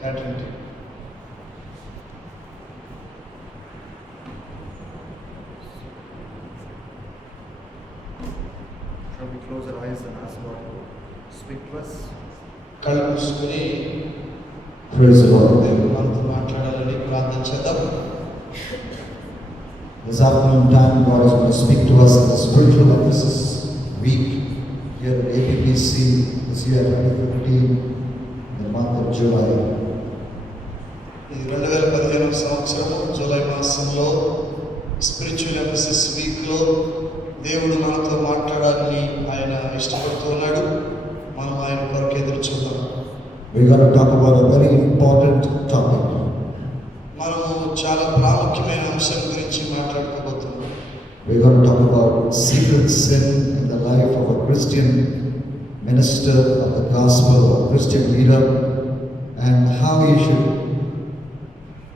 fraternity. Shall we close our eyes and ask God to speak to us? కళ్ళు మూసుకుని Praise the Lord. దేవుడు మనతో మాట్లాడాలని ప్రార్థన చేద్దాం. This afternoon time, God is going to speak to us in the spiritual emphasis week here at APPC this year 2015 in the month of July. ఈ 2015 సంవత్సరము July మాసంలో స్పిరిచువల్ ఎంఫసిస్ వీక్లో దేవుడు మనతో మాట్లాడాలని ఆయన ఇష్టపడుతూ ఉన్నాడు. మనం ఆయన కొరకు ఎదురు చూద్దాం. We're going to talk about a very important topic. మనము చాలా ప్రాముఖ్యమైన అంశం గురించి మాట్లాడుకోబోతున్నాం. We're going to talk about secret sin in the life of a Christian minister of the gospel, a Christian leader, and how he should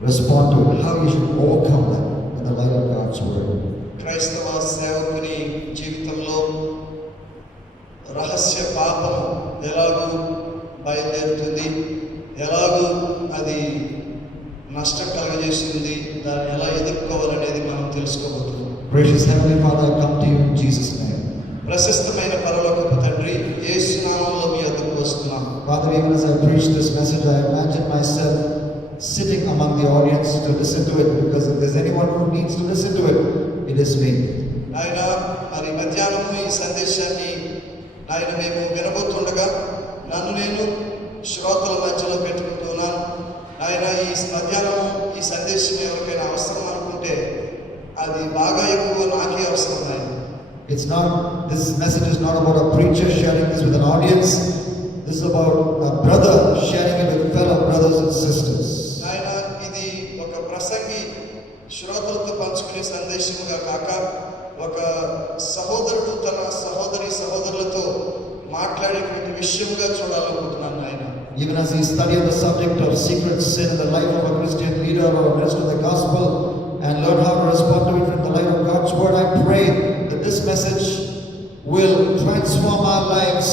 respond to it, how he should overcome that in the light of God's word. క్రైస్తవ సేవకుని జీవితంలో రహస్య పాపం ఎలాగూ బయలుదేరుతుంది, ఎలాగూ అది నష్టం కలుగజేస్తుంది, దాన్ని ఎలా ఎదుర్కోవాలనేది మనం తెలుసుకోబోతున్నాం. Gracious Heavenly Father, I come to you in Jesus' name. ప్రశస్తమైన పరలోకపు తండ్రి, యేసు నామములో మీ వద్దకు వస్తున్నాను. Father, even as I preach this message, I imagine myself sitting among the audience to listen to it, because if there's anyone who needs to listen to it, it is me. ఆయన మరి మధ్యాహ్నం ఈ సందేశాన్ని ఆయన మేము వినబోతుండగా నన్ను నేను శ్రోతల మధ్యలో పెట్టుకుంటున్నాను. ఆయన ఈ మధ్యాహ్నం ఈ సందేశం ఎవరికైనా అవసరం అనుకుంటే అది బాగా ఎక్కువ నాకే అవసరం. ఆయన This message is not about a preacher sharing this with an audience. This is about a brother sharing it with fellow brothers and sisters. ఆయన ఇది ఒక ప్రసంగి శ్రోతలతో పంచుకునే సందేశముగా కాక ఒక సహోదరుడు తన సహోదరులతో మాట్లాడేటువంటి విషయముగా చూడాలనుకుంటున్నాను. ఆయన Even as we study the subject of secret sin in the life of a Christian leader or a minister of the gospel and learn how to respond to it in the light of God's word, I pray that this message will transform our lives.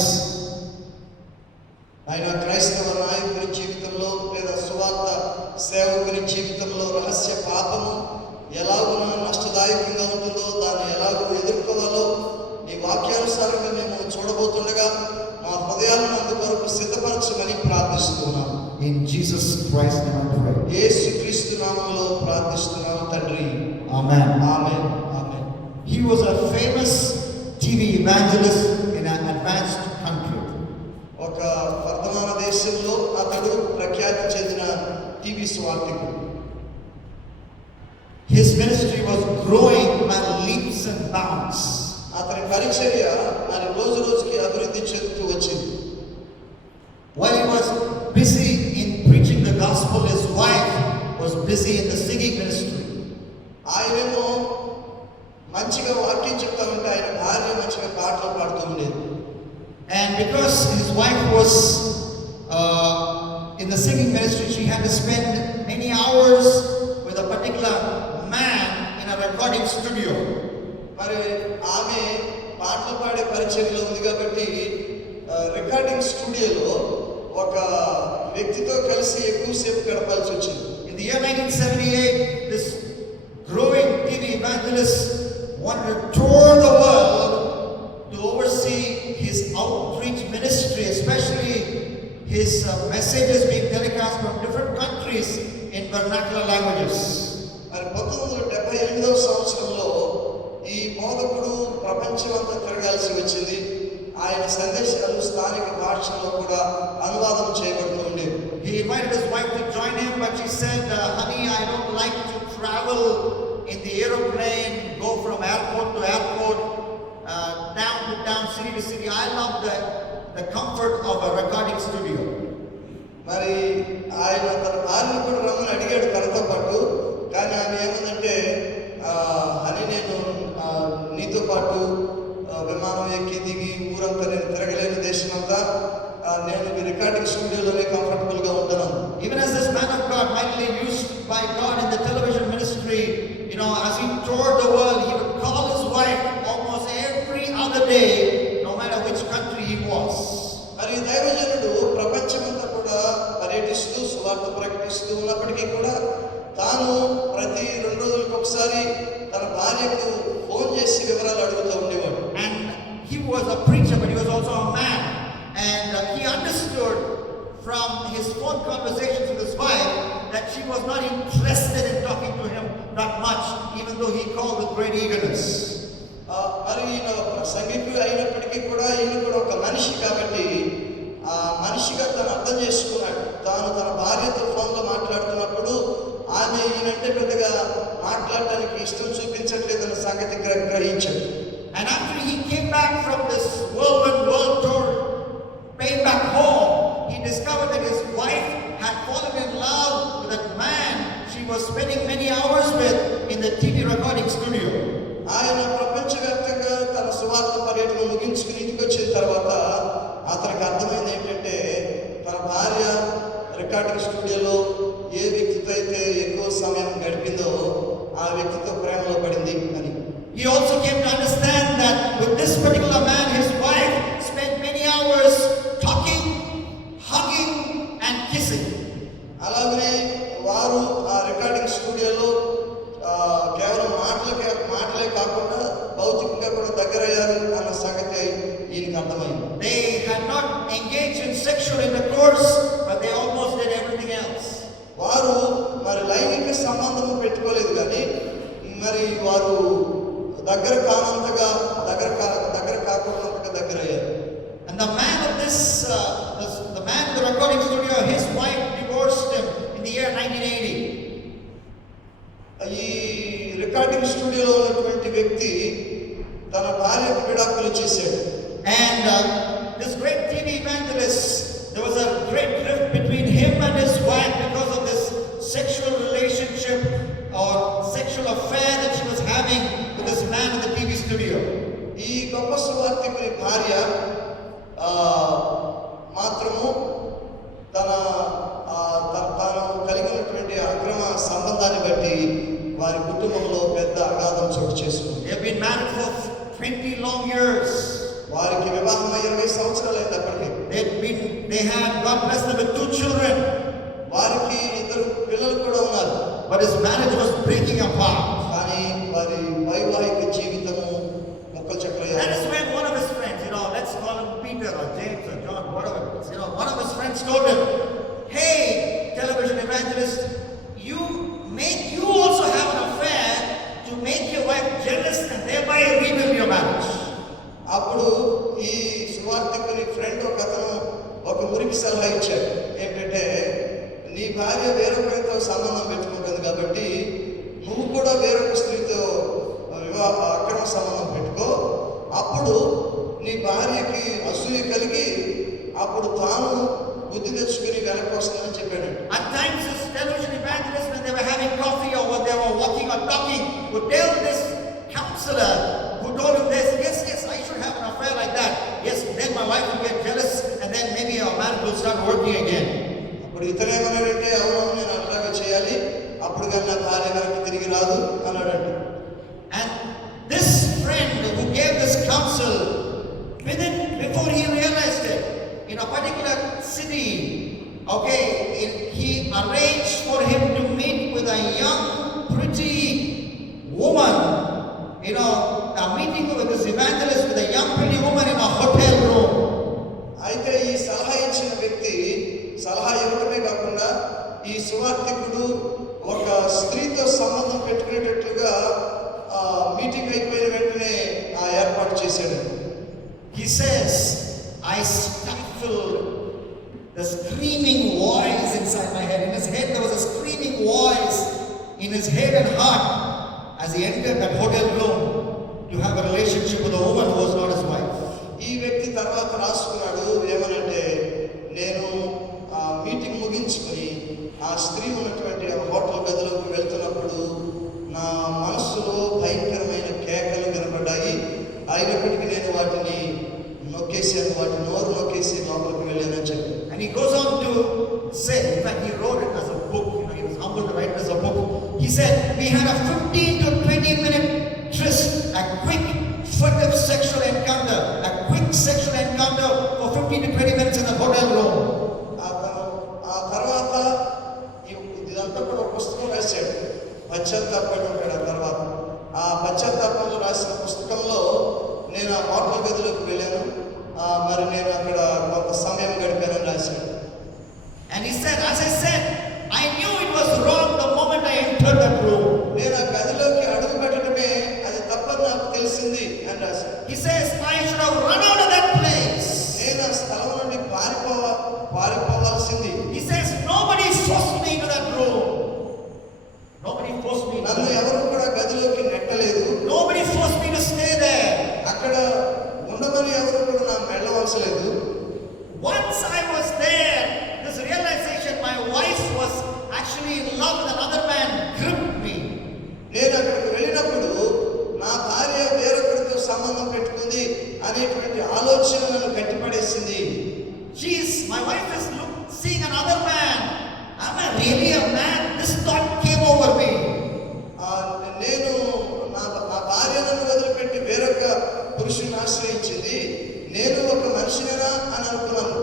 ఆయన క్రైస్తవ నాయకుని జీవితంలో లేదా సువార్త సేవకుని జీవితంలో రహస్య పాపము ఎలాగున నష్టదాయకంగా ఉంటుందో, దాన్ని ఎలాగో ఎదుర్కోవాలో ఈ వాక్యానుసారంగా మేము చూడబోతుండగా మా హృదయాలను అందుకొరకు సిద్ధపరచమని ప్రార్థిస్తున్నాం. In Jesus Christ's name I pray. యేసుక్రీస్తు నామములో ప్రార్థిస్తున్నాం తండ్రి. Amen. Amen. Amen. He was a famous TV evangelist in an advanced country. ఒక వర్తమాన దేశంలో అతడు ప్రఖ్యాతి చెందిన TV స్వార్థికుడు. His ministry was growing by leaps and bounds. అతని పరిచర్య మరి రోజు రోజుకి అభివృద్ధి చెందుతూ వచ్చింది. While he was busy in preaching the gospel, his wife was busy in the singing ministry. ఆయనేమో మంచిగా వాక్యం చెప్తా ఉంటే ఆయన భార్య మంచిగా పాటలు పాడుతూ ఉండేది. And because his wife was in the singing ministry, she had to spend many hours with a particular man in a recording studio. మరి ఆమె పాటలు పాడే పరిచర్యలో ఉంది కాబట్టి రికార్డింగ్ స్టూడియోలో ఒక వ్యక్తితో కలిసి ఎక్కువసేపు గడపాల్సి వచ్చింది. In the year 1978, this growing TV evangelist wanted to tour the world to oversee his outreach ministry, especially his messages being telecast from different countries in vernacular languages. మరి 1978వ సంవత్సరంలో ఈ బోధకుడు ప్రపంచమంతా తిరగాల్సి వచ్చింది. ఆయన సందేశాలు స్థానిక భాషలో కూడా అనువాదం చేయబడుతూ ఉండేవి. He invited his wife to join him, but she said, honey, I don't like to travel in the aeroplane, go from airport to airport, town to town, city to city. I love the comfort of a recording studio. మరి ఆయన తన భార్యను కూడా రమ్మని అడిగాడు తనతో పాటు. కానీ ఆమె ఏమందంటే, అని నేను నీతో పాటు విమానం ఎక్కి దిగి ఊరంతా నేను తిరగలేని దేశమంతా, నేను మీ రికార్డింగ్ స్టూడియోలోనే కంఫర్టబుల్గా ఉంటాను. Even as this man of God, mightily used by God in the television ministry, as he toured the world, he would call his wife almost every other day, no matter which country he was. మరి దైవజనుడు ప్రపంచమంతా కూడా పర్యటిస్తూ చేస్తూ సువార్త ప్రకటిస్తూ ఉన్నప్పటికీ కూడా తాను ప్రతి 2 రోజులకు ఒకసారి తన భార్యకు ఫోన్ చేసి వివరాలు అడుగుతూ ఉండేవాడు. And he was a preacher, but he was also a man. And he understood from his phone conversations with his wife that she was not interested in talking to him that much, even though he called with great eagerness. మరి ఈయన ప్రసంగికుడు అయినప్పటికీ కూడా ఈయన కూడా ఒక మనిషి కాబట్టి ఆ మనిషిగా తను అర్థం చేసుకున్నాడు. తాను తన భార్యతో ఫోన్లో మాట్లాడుతున్నప్పుడు ఆమె ఈయనంటే పెద్దగా మాట్లాడటానికి ఇష్టం చూపించట్లేదన్న సంగతి గ్రహించాడు. And after he came back from this world tour, came back home, he discovered that his wife had fallen in love with that man she was spending many hours with in the TV recording studio. ఆయన ప్రపంచవ్యాప్తంగా తన సువార్త పర్యటన ముగించుకుని ఇంటికి వచ్చిన తర్వాత అతనికి అర్థమైంది ఏంటంటే తన భార్య రికార్డింగ్ స్టూడియోలో ఏ వ్యక్తితో అయితే ఎక్కువ సమయం గడిపిందో ఆ వ్యక్తితో ప్రేమలో పడింది అని. He also came to understand that with this particular man, his wife spent many hours talking, hugging and kissing. అలాగనే వారు ఆ రికార్డింగ్ స్టూడియోలో కేవలం మాటలే కాకుండా భౌతికంగా కూడా దగ్గరయ్యారు అన్న సంగతి ఈయనకి అర్థమైంది. They had not engaged in sexual intercourse, but they almost did everything else. వారు మరి లైంగిక సంబంధము పెట్టుకోలేదు కానీ మరి వారు దగ్గర కానంతగా దగ్గర కాకున్నంతగా దగ్గరయ్యారు. And the man of the man in the recording studio, his wife divorced him in the year 1980. ఈ రికార్డింగ్ స్టూడియోలో ఉన్నటువంటి వ్యక్తి తన భార్యకు విడాకులు చేశాడు. And this great TV evangelist, there was a great rift between him and his wife because of this sexual relationship or sexual affair that she was having with this man in the TV studio. ఈ గొప్ప సువార్తికుని భార్య మాత్రము తాను కలిగినటువంటి అక్రమ సంబంధాన్ని బట్టి వారి కుటుంబంలో పెద్ద అగాధం చోటు చేసుకుంది. They have been married for 20 long years. వారికి వివాహం 20 సంవత్సరాలు అయింది. అప్పటికి they had, God bless them with 2 children. వారికి 2 పిల్లలు కూడా ఉన్నారు. But his marriage was breaking apart. కానీ వారి వైవాహిక జీవితము ముక్కలు చెక్కలయ్యాయి. That is when one of his friends, let's call him Peter or James or John, whatever, one of his friends told him, "Hey, television evangelist, you also have an affair to make your wife jealous and thereby rebuild your marriage." అప్పుడు ఈ సువార్తికుని friend ఒక మురికి సలహా ఇచ్చాడు. ఏంటంటే నీ భార్య వేరొకరితో సంబంధం పెట్టుకుంటుంది కాబట్టి నువ్వు కూడా వేరొక స్త్రీతో అక్రమ సంబంధం పెట్టుకో. అప్పుడు నీ భార్యకి అసూయ కలిగి అప్పుడు తాను బుద్ధి తెచ్చుకుని వెనక్కి వస్తుందని చెప్పాడు. At times this television evangelist, when they were having coffee or when they were walking or talking, would tell this counselor who told him this, yes, I should have an affair like that. Yes, then my wife will get jealous and then maybe our marriage will start working again. అప్పుడు ఇతనేమన్నాడంటే అవునవును నేను అట్లాగే చేయాలి, అప్పుడు కానీ నా భార్య వెనక్కి తిరిగి రాదు అన్నాడంట. And this friend who gave this counsel, before he realized it, in a particular city, he arranged for him to meet with a young, pretty woman. A meeting with this evangelist with a young, pretty woman in a hotel room. అయితే ఈ సలహా ఇచ్చిన వ్యక్తి సలహా ఇవ్వడమే కాకుండా ఈ సువార్తికుడు ఒక స్త్రీతో సంబంధం పెట్టుకునేటట్లుగా మీటింగ్ అయిపోయిన వెంటనే ఏర్పాటు చేశాడు. He says, I stifled the screaming voice inside my head. In his head there was a screaming voice in his head and heart as he entered that hotel room to have a relationship with a woman who was not his wife. ఈ వ్యక్తి తర్వాత రాసుకున్నాడు ఏమనంటే, నేను ఆ meeting ముగించుకొని ఆ స్త్రీ ఉన్నటువంటి ఆ హోటల్ గదిలోకి వెళ్తున్నప్పుడు నా మనస్సులో భయంకరమైన కేకలు వినపడ్డాయి. అయినప్పటికీ నేను వాటిని నొక్కేసాను, వాటి నోరు నొక్కేసి లోపలికి వెళ్ళానని చెప్పాను. And he goes on to say, in fact he wrote it as a book, he was humble to write it as a book. He said, we had a 15 to 20 minute tryst, a quick furtive sexual encounter for 15 to 20 minutes in the hotel room. ఆ తర్వాత పశ్చాత్తాపడి ఉంటాడు. ఆ తర్వాత ఆ పశ్చాత్తాపంలో రాసిన పుస్తకంలో నేను ఆ హోటల్ గదిలోకి వెళ్ళాను, మరి నేను అక్కడ కొంత సమయం గడిపానని రాశాడు. And he said, as I said, I knew it was wrong the moment I entered that room. నేను ఆ గదిలోకి అడుగు పెట్టడమే అది తప్పని నాకు తెలిసింది అని రాశాడు. He says, I should have run out of that place. నేను ఆ స్థలం నుండి పారిపోవాల్సింది. He says, nobody forced me into that room. Nobody forced me. నన్ను ఎవరు కూడా గదిలోకి నెట్టలేదు. Nobody forced me to stay there. అక్కడ ఉండమని ఎవరు కూడా నాకు వెళ్ళవలసలేదు. Once I was there, this realization my wife was actually in love with another man gripped me. నేను అక్కడికి వెళ్ళినప్పుడు నా భార్య వేరొకరితో సంబంధం పెట్టుకుంది అనేటువంటి ఆలోచన నన్ను కట్టిపడేసింది. My wife is seeing another man. Am I really a man? This thought came over me. నేను నా భార్య నన్ను వదిలిపెట్టి వేరొక పురుషుని ఆశ్రయించింది, నేను ఒక మనిషినేనా అని అనుకున్నాను.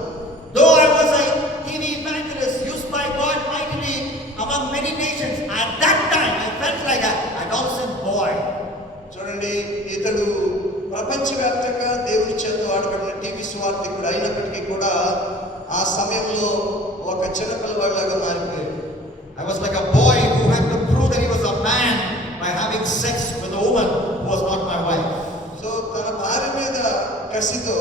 Though I was a TV evangelist used by God mightily among many nations, at that time I felt like an adolescent boy. చూడండి, ఇతడు ప్రపంచవ్యాప్తంగా దేవుని చేత వాడబడిన టీవీ సువార్థికుడు అయినప్పటికీ కూడా ఆ సమయంలో ఒక చిన్న పిల్లవాడిలాగా మారిపోయాడు. I was like a boy who had to prove that he was a man by having sex with a woman who was not my wife. So తన భార్య మీద కసితో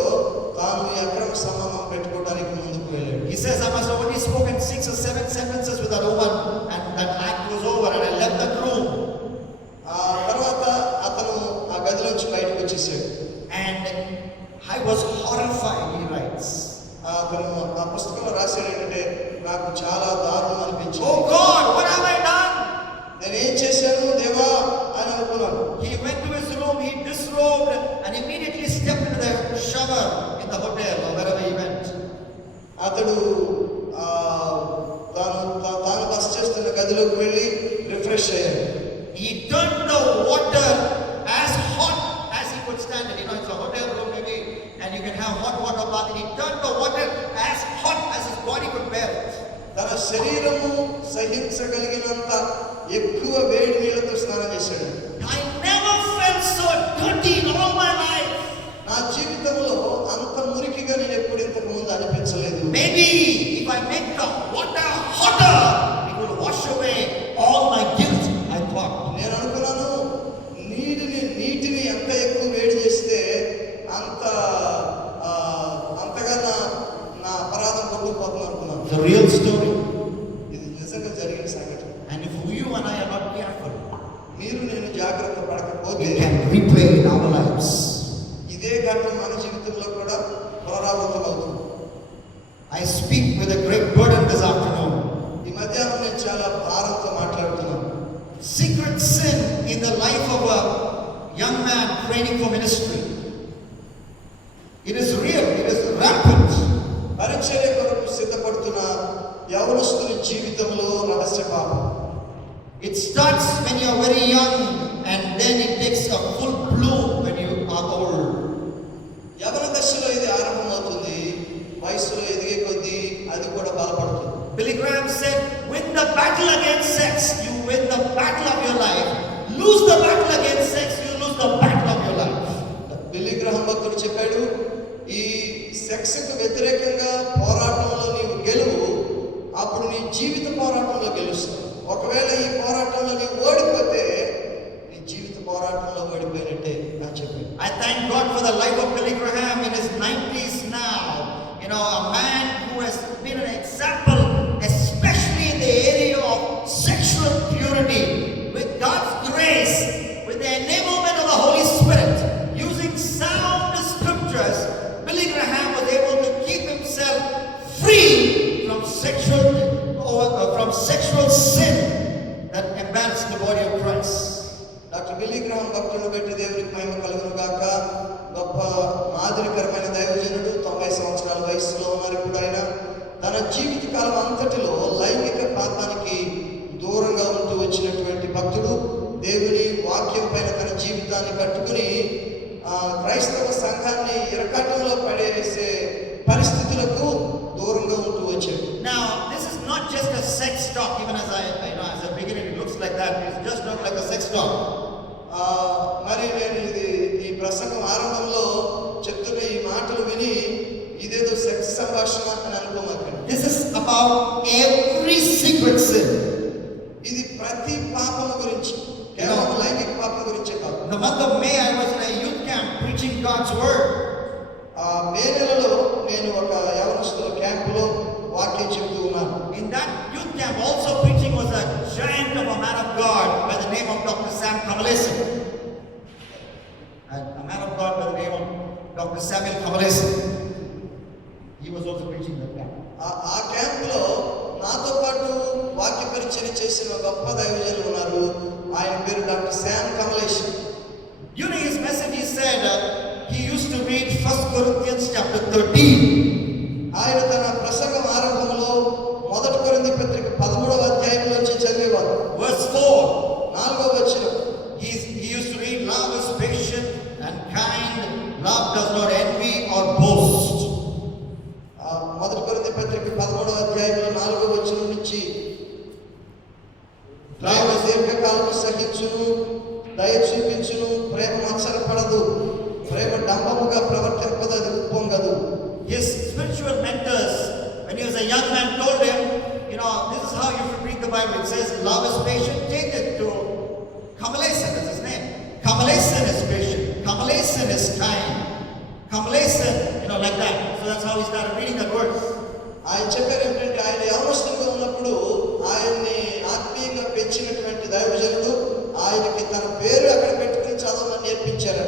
తాను ఈ అక్రమ సంబంధం పెట్టుకోవడానికి ముందుకు వెళ్ళాడు. He says, I must have only spoken 6 or 7 sentences with that woman and that act was over and I left that room. ఆ తర్వాత అతను ఆ గదిలోంచి బయటకు వచ్చేసాడు. And I was horrified, he writes. అతను ఆ పుస్తకంలో రాశాడు ఏంటంటే, నాకు చాలా దారుణం అనిపించింది. Oh God, what have I done? నేనేం చేశాను దేవా అని అనుకున్నాను. He went to his room, he disrobed and immediately stepped into the shower in the hotel or wherever he went. అతడు తాను బస చేస్తున్న గదిలోకి వెళ్ళి రిఫ్రెష్ అయ్యాడు. He turned the water as hot as he could stand it. You know, it's a hotel room maybe, and you can have hot water bath. And he turned the water as hot as his body could bear it. తన శరీరము సహించగలిగినంత ఎక్కువ వేడి నీళ్ళతో స్నానం చేశాడు. I never felt so dirty in all my life. నా జీవితంలో అంత మురికిగా నేను ఎప్పుడు ఇంతకు ముందు అనిపించలేదు. Maybe if I make the water hotter, it will wash away all my guilt, I thought. నేను అనుకున్నాను, నీటిని ఎంత ఎక్కువ వేడి చేస్తే అంతగా నా అపరాధం కొట్టుకుపోతుంది అనుకున్నాను. It's a real story. ఇది నిజంగా జరిగిన సంఘటన. And if you and I are not careful, మీరు నేను జాగ్రత్త పడకపోతే it can replay in our lives. ఇదే ఘటన మన జీవితంలో కూడా పునరావృతం అవుతుంది. I speak with a great burden this afternoon. ఈ మధ్యాహ్నం నేను చాలా భారంతో మాట్లాడుతున్నాను. Secret sin in the life of a young man training for ministry. It is real, it is rampant. పరిచర్య కొరకు సిద్ధపడుతున్న యవనస్తుని జీవితంలో రహస్య పాపం. It starts when you are very young and then it takes a full bloom when you are old. యవన దశలో ఇది ఆరంభమవుతుంది, వయసులో ఎదిగే కొద్దీ అది కూడా బలపడుతుంది. Billy Graham said, win the battle against sex, you win the battle of your life. Lose the battle against sex, you lose the battle of your life. Billy Graham భక్తుడు చెప్పాడు, ఈ సెక్స్కు వ్యతిరేకంగా పోరాటంలో నీవు గెలువు, అప్పుడు నీ జీవిత పోరాటంలో గెలుస్తావు. ఒకవేళ ఈ పోరాటంలో నీవు ఓడిపోతే నీ జీవిత పోరాటంలో ఓడిపోయినట్టే అని చెప్పాడు. I thank God for the life of Billy Graham in his 90s now. You know, a man who has been an example, especially in the area of sexual purity. With God's grace, with the enablement of the Holy Spirit, using sound scriptures, Billy Graham was able to keep himself free from sexual sin that embarrassed the body of Christ. Doctor Billy Graham భక్తుడు పెట్టి దేవునికి మహిమ కలుగును గాక. గొప్ప మాదిరికరమైన దైవజనుడు, 90 సంవత్సరాల వయసులో ఉన్నారు ఇప్పుడు ఆయన. తన జీవిత కాలం అంతటిలో లైంగిక పాపానికి దూరంగా ఉంటూ వచ్చినటువంటి భక్తుడు, దేవుని వాక్యం పైన తన జీవితాన్ని కట్టుకుని క్రైస్తవ సంఘాన్ని ఇరకాటంలో పడేసే పరిస్థితులకు దూరంగా ఉంటూ వచ్చాడు. Now, this is not just a sex talk, even as I beginning, it looks looks like that. He's just not like a sex doll. మరి నేను ఈ ప్రసంగం ఆరంభంలో చెప్తున్న ఈ మాటలు విని ఇదేదో సెక్స్ సంభాషణ అని అనుకోమాకండి. This is about every secret sin. ఇది ప్రతి పాపం గురించి, కేవలం లైంగిక పాపం గురించే కాదు. In the month of May, I was in a youth camp preaching God's word. మే నెలలో నేను ఒక యవనస్తుల క్యాంపులో వాక్యం చెప్తూ ఉన్నాను. In that youth camp, also preaching was a giant of a man of God by the name of Dr. Sam Kamalesan. A man of God by the name of Dr. Samuel Kamalesan. He was also preaching that camp. ఆ క్యాంపులో నాతో పాటు వాక్య పరిచయం చేసిన గొప్ప దైవజనులు ఉన్నారు. ఆయన పేరు doctor Sam Kamaleshan. During his message, he said he used to read 1 Corinthians chapter 13. ఆయన తన ప్రసంగం ఆరంభంలో 1 కొరింథీ పత్రిక 13వ అధ్యాయం నుంచి చదివేవారు. Verse 4. 4వ వచనం. He used to read, love is patient and kind, love does not envy or boast. 1 కొరింథీ పత్రిక 13వ అధ్యాయంలో 4వ వచనం నుంచి ప్రేమ దీర్ఘకాలము సహించును, దయ చూపించును, ప్రేమ మత్సరపడదు, ప్రేమ డంబముగా ప్రవర్తింపదు, అది ఉప్పొంగదు. His spiritual mentors, when he was a young man, told him, this is how you should read the Bible. It says, love is patient. Take it to Kamalesan, is his name. Kamalesan is patient. Kamalesan is kind. Kamalesan, like that. So that's how he started reading that verse. ఆయన చెప్పారు ఏంటంటే, ఆయన యవనస్తులుగా ఉన్నప్పుడు ఆయన్ని ఆత్మీయంగా పెంచినటువంటి దైవజనుడు ఆయనకి తన పేరు అక్కడ పెట్టుకుని చదవమని నేర్పించారు.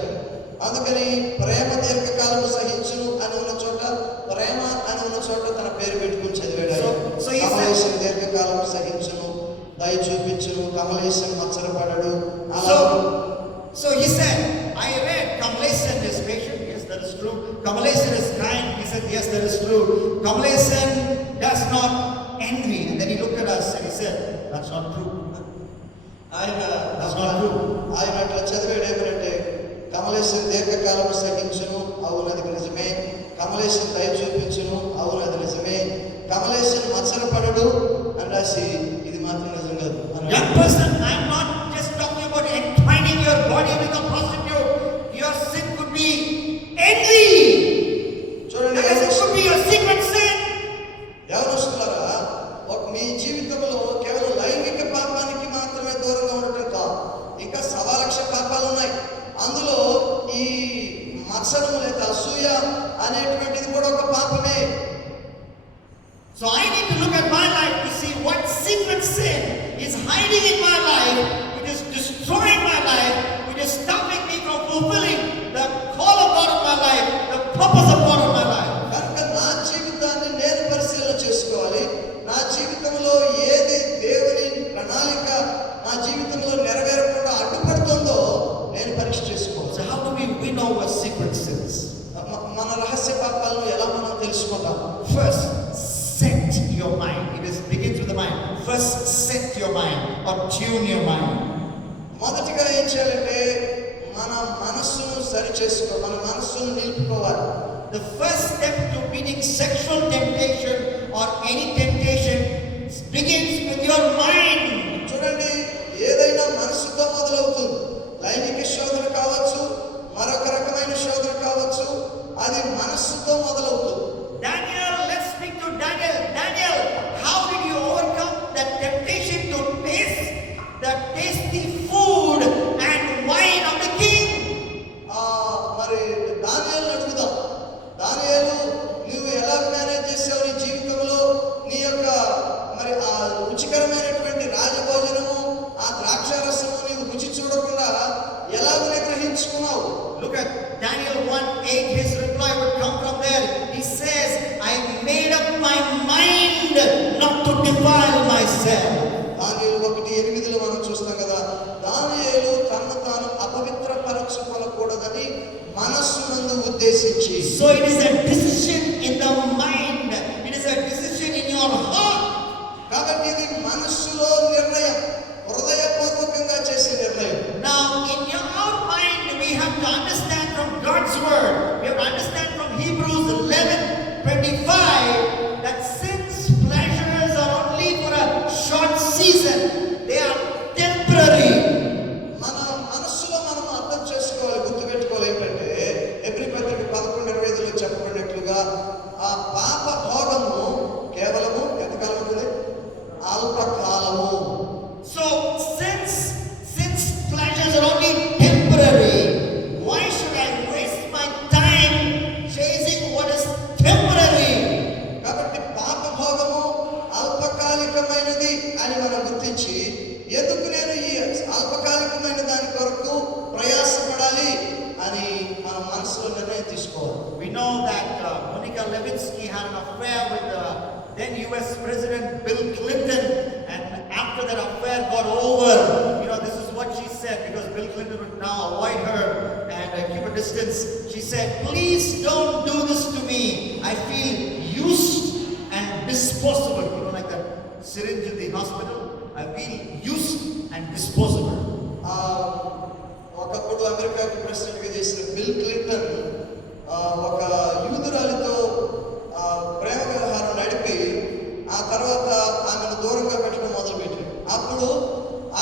అందుకని ప్రేమ దీర్ఘకాలము సహించును అని ఉన్న చోట, ప్రేమ అని ఉన్న చోట తన పేరు పెట్టుకుని చదివాడు. కమలేశం దీర్ఘకాలము సహించును, దయ చూపించును, కమలేశం మత్సరపడడు. So he said, I read Kamalesan is patient. Yes, that is true. Kamalesan is kind. He said, yes, that is true. Kamalesan does not envy. And then he looked at us and he said, that's not true. That's not true. ఆయన అట్లా చదివాడు ఏమంటే, కమలేశం దీర్ఘకాలము సహించును, అవును అది నిజమే. కమలేశం దయ చూపించును, అవును అది నిజమే. కమలేశం మత్సరపడడు అని రాసి, ఇది మాత్రం నిజం కాదు. Young person, I am not just talking about entwining your body with a prostitute. Your sin could be envy. చూడండి, It could be your secret sin. యవనస్తులారా, మీ జీవితంలో కేవలం లైంగిక పాపానికి మాత్రమే దూరంగా ఉండటం కాదు, ఇంకా 1,000,000 పాపాలు ఉన్నాయి. అందులో ఈ మత్సరం లేదా అసూయ అనేటువంటిది కూడా ఒక పాపమే. So I need to look at my life to see what secret sin is hiding in my life, which is destroying my life, which is stopping me from fulfilling the call of God in my life, the purpose of God in my life. కనుక నా జీవితాన్ని నేను పరిశీలన చేసుకోవాలి. నా జీవితంలో ఏది దేవుని ప్రణాళిక నా జీవితంలో నెరవేరకుండా అడ్డుపడుతుందో నేను పరీక్ష చేసుకోవాలి. So how do we win over secret sins? మన రహస్య పాపాలను ఎలా మనం తెలుసుకుంటాం? First, set your mind. It begins with the mind. First, set your mind or tune your mind. మొదటిగా ఏం చేయాలంటే మన మనస్సును సరి చేసుకో, మన మనస్సును నిలుపుకోవాలి. The first step to beating sexual temptation or any temptation begins with your mind. చూడండి, ఏదైనా మనస్సుతో మొదలవుతుంది. లైంగిక శోధన కావచ్చు, మరొక రకమైన శోధన కావచ్చు, అది మనస్సుతో మొదలవుతుంది. Daniel, let's speak to Daniel. Daniel, how did you overcome the temptation to taste the tasty food and wine of the king? మరి దానియేలుని అడుగుదాం. దానియేలు, నువ్వు ఎలా మేనేజ్ చేసావు నీ జీవితంలో నీ యొక్క మరి ఆ రుచికరమైనటువంటి రాజభోజనము, ఆ ద్రాక్షారసము నీవు రుచి చూడకుండా ఎలాగ నిగ్రహించుకున్నావు? Look at Daniel 1:8. His reply would come from there. He says, I made up my mind not to defile myself. దానియేలు 1:8లో మనం చూస్తాం కదా, దానియేలు తనను తాను అపవిత్రపరచుకోకూడదని మనస్సునందు ఉద్దేశించి. So it is a decision in the mind. It is a decision in your heart. కాబట్టి ఇది మనస్సులో నిర్ణయం, హృదయపూర్వకంగా చేసే నిర్ణయం. Now in your mind we have to understand from God's word. We have to understand from Hebrews 11:25 that sin's pleasures are only for a short season, they are అల్పకాలము. So since pleasures are only temporary, why should I waste my time chasing what is temporary? కాబట్టి పాప భోగము అల్పకాలికమైనది అని మనం గుర్తించి ఎందుకు నేను ఈ అల్పకాలికమైన దాని కొరకు ప్రయాసపడాలి అని మన మనసులో నిర్ణయం తీసుకోవాలి. We know that Monica Lewinsky had an affair with then US President Bill Clinton, and after that affair got over, this is what she said, because Bill Clinton would now avoid her and keep a distance. She said, "Please don't do this to me. I feel used and disposable." Like that syringe in the hospital. I feel used and disposable. ఒకప్పుడు అమెరికాకి ప్రెసిడెంట్గా చేసిన bill Clinton ఒక యూదురాలితో ప్రేమ వ్యవహారం నడిపి ఆ తర్వాత ఆమెను దూరంగా పెట్టడం మొదలుపెట్టాడు. అప్పుడు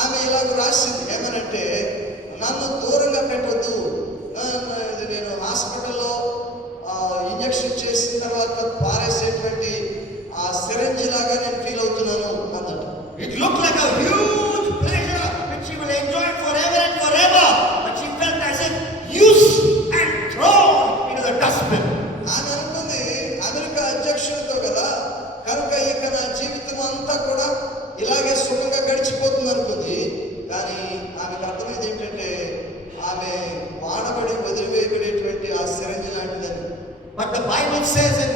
ఆమె ఇలాగ రాసింది ఏమనంటే, నన్ను దూరంగా పెట్టవద్దు, నేను హాస్పిటల్లో ఇంజెక్షన్ చేసిన తర్వాత పారేసేటువంటి ఆ సిరంజ్ లాగా నేను ఫీల్ అవుతున్నాను అన్నట్టు. It looked like a huge pleasure which she will enjoy forever and forever, but she felt as if used and thrown into the dustbin. ఆమె అనుకుంది అమెరికా అధ్యక్షుడితో కదా, కనుక ఇక నా జీవితం అంతా కూడా ఇలాగే సుఖంగా గడిచిపోతుంది అనుకుంది. కానీ ఆమెకు అర్థమైంది ఏంటంటే ఆమె వాడబడి వదిలివేయబడేటువంటి ఆ సిరంజి లాంటిదని. But the Bible says in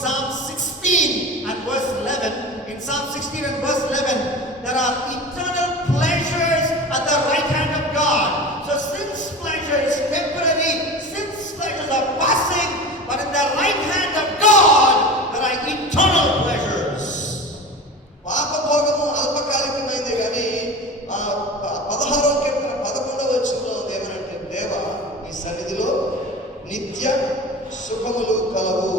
Psalm 16 and verse 11, in Psalm 16 and verse 11, there are eternal pleasures at the right hand of God. So since pleasure is temporary, since pleasures are passing, but in the right hand of God, there are eternal pleasures. పాప భోగము అల్పకాలికమైంది కానీ 16వ కీర్తన 11వ వచనంలో ఏమనంటే, దేవా నీ సన్నిధిలో నిత్య సుఖములు కలవు,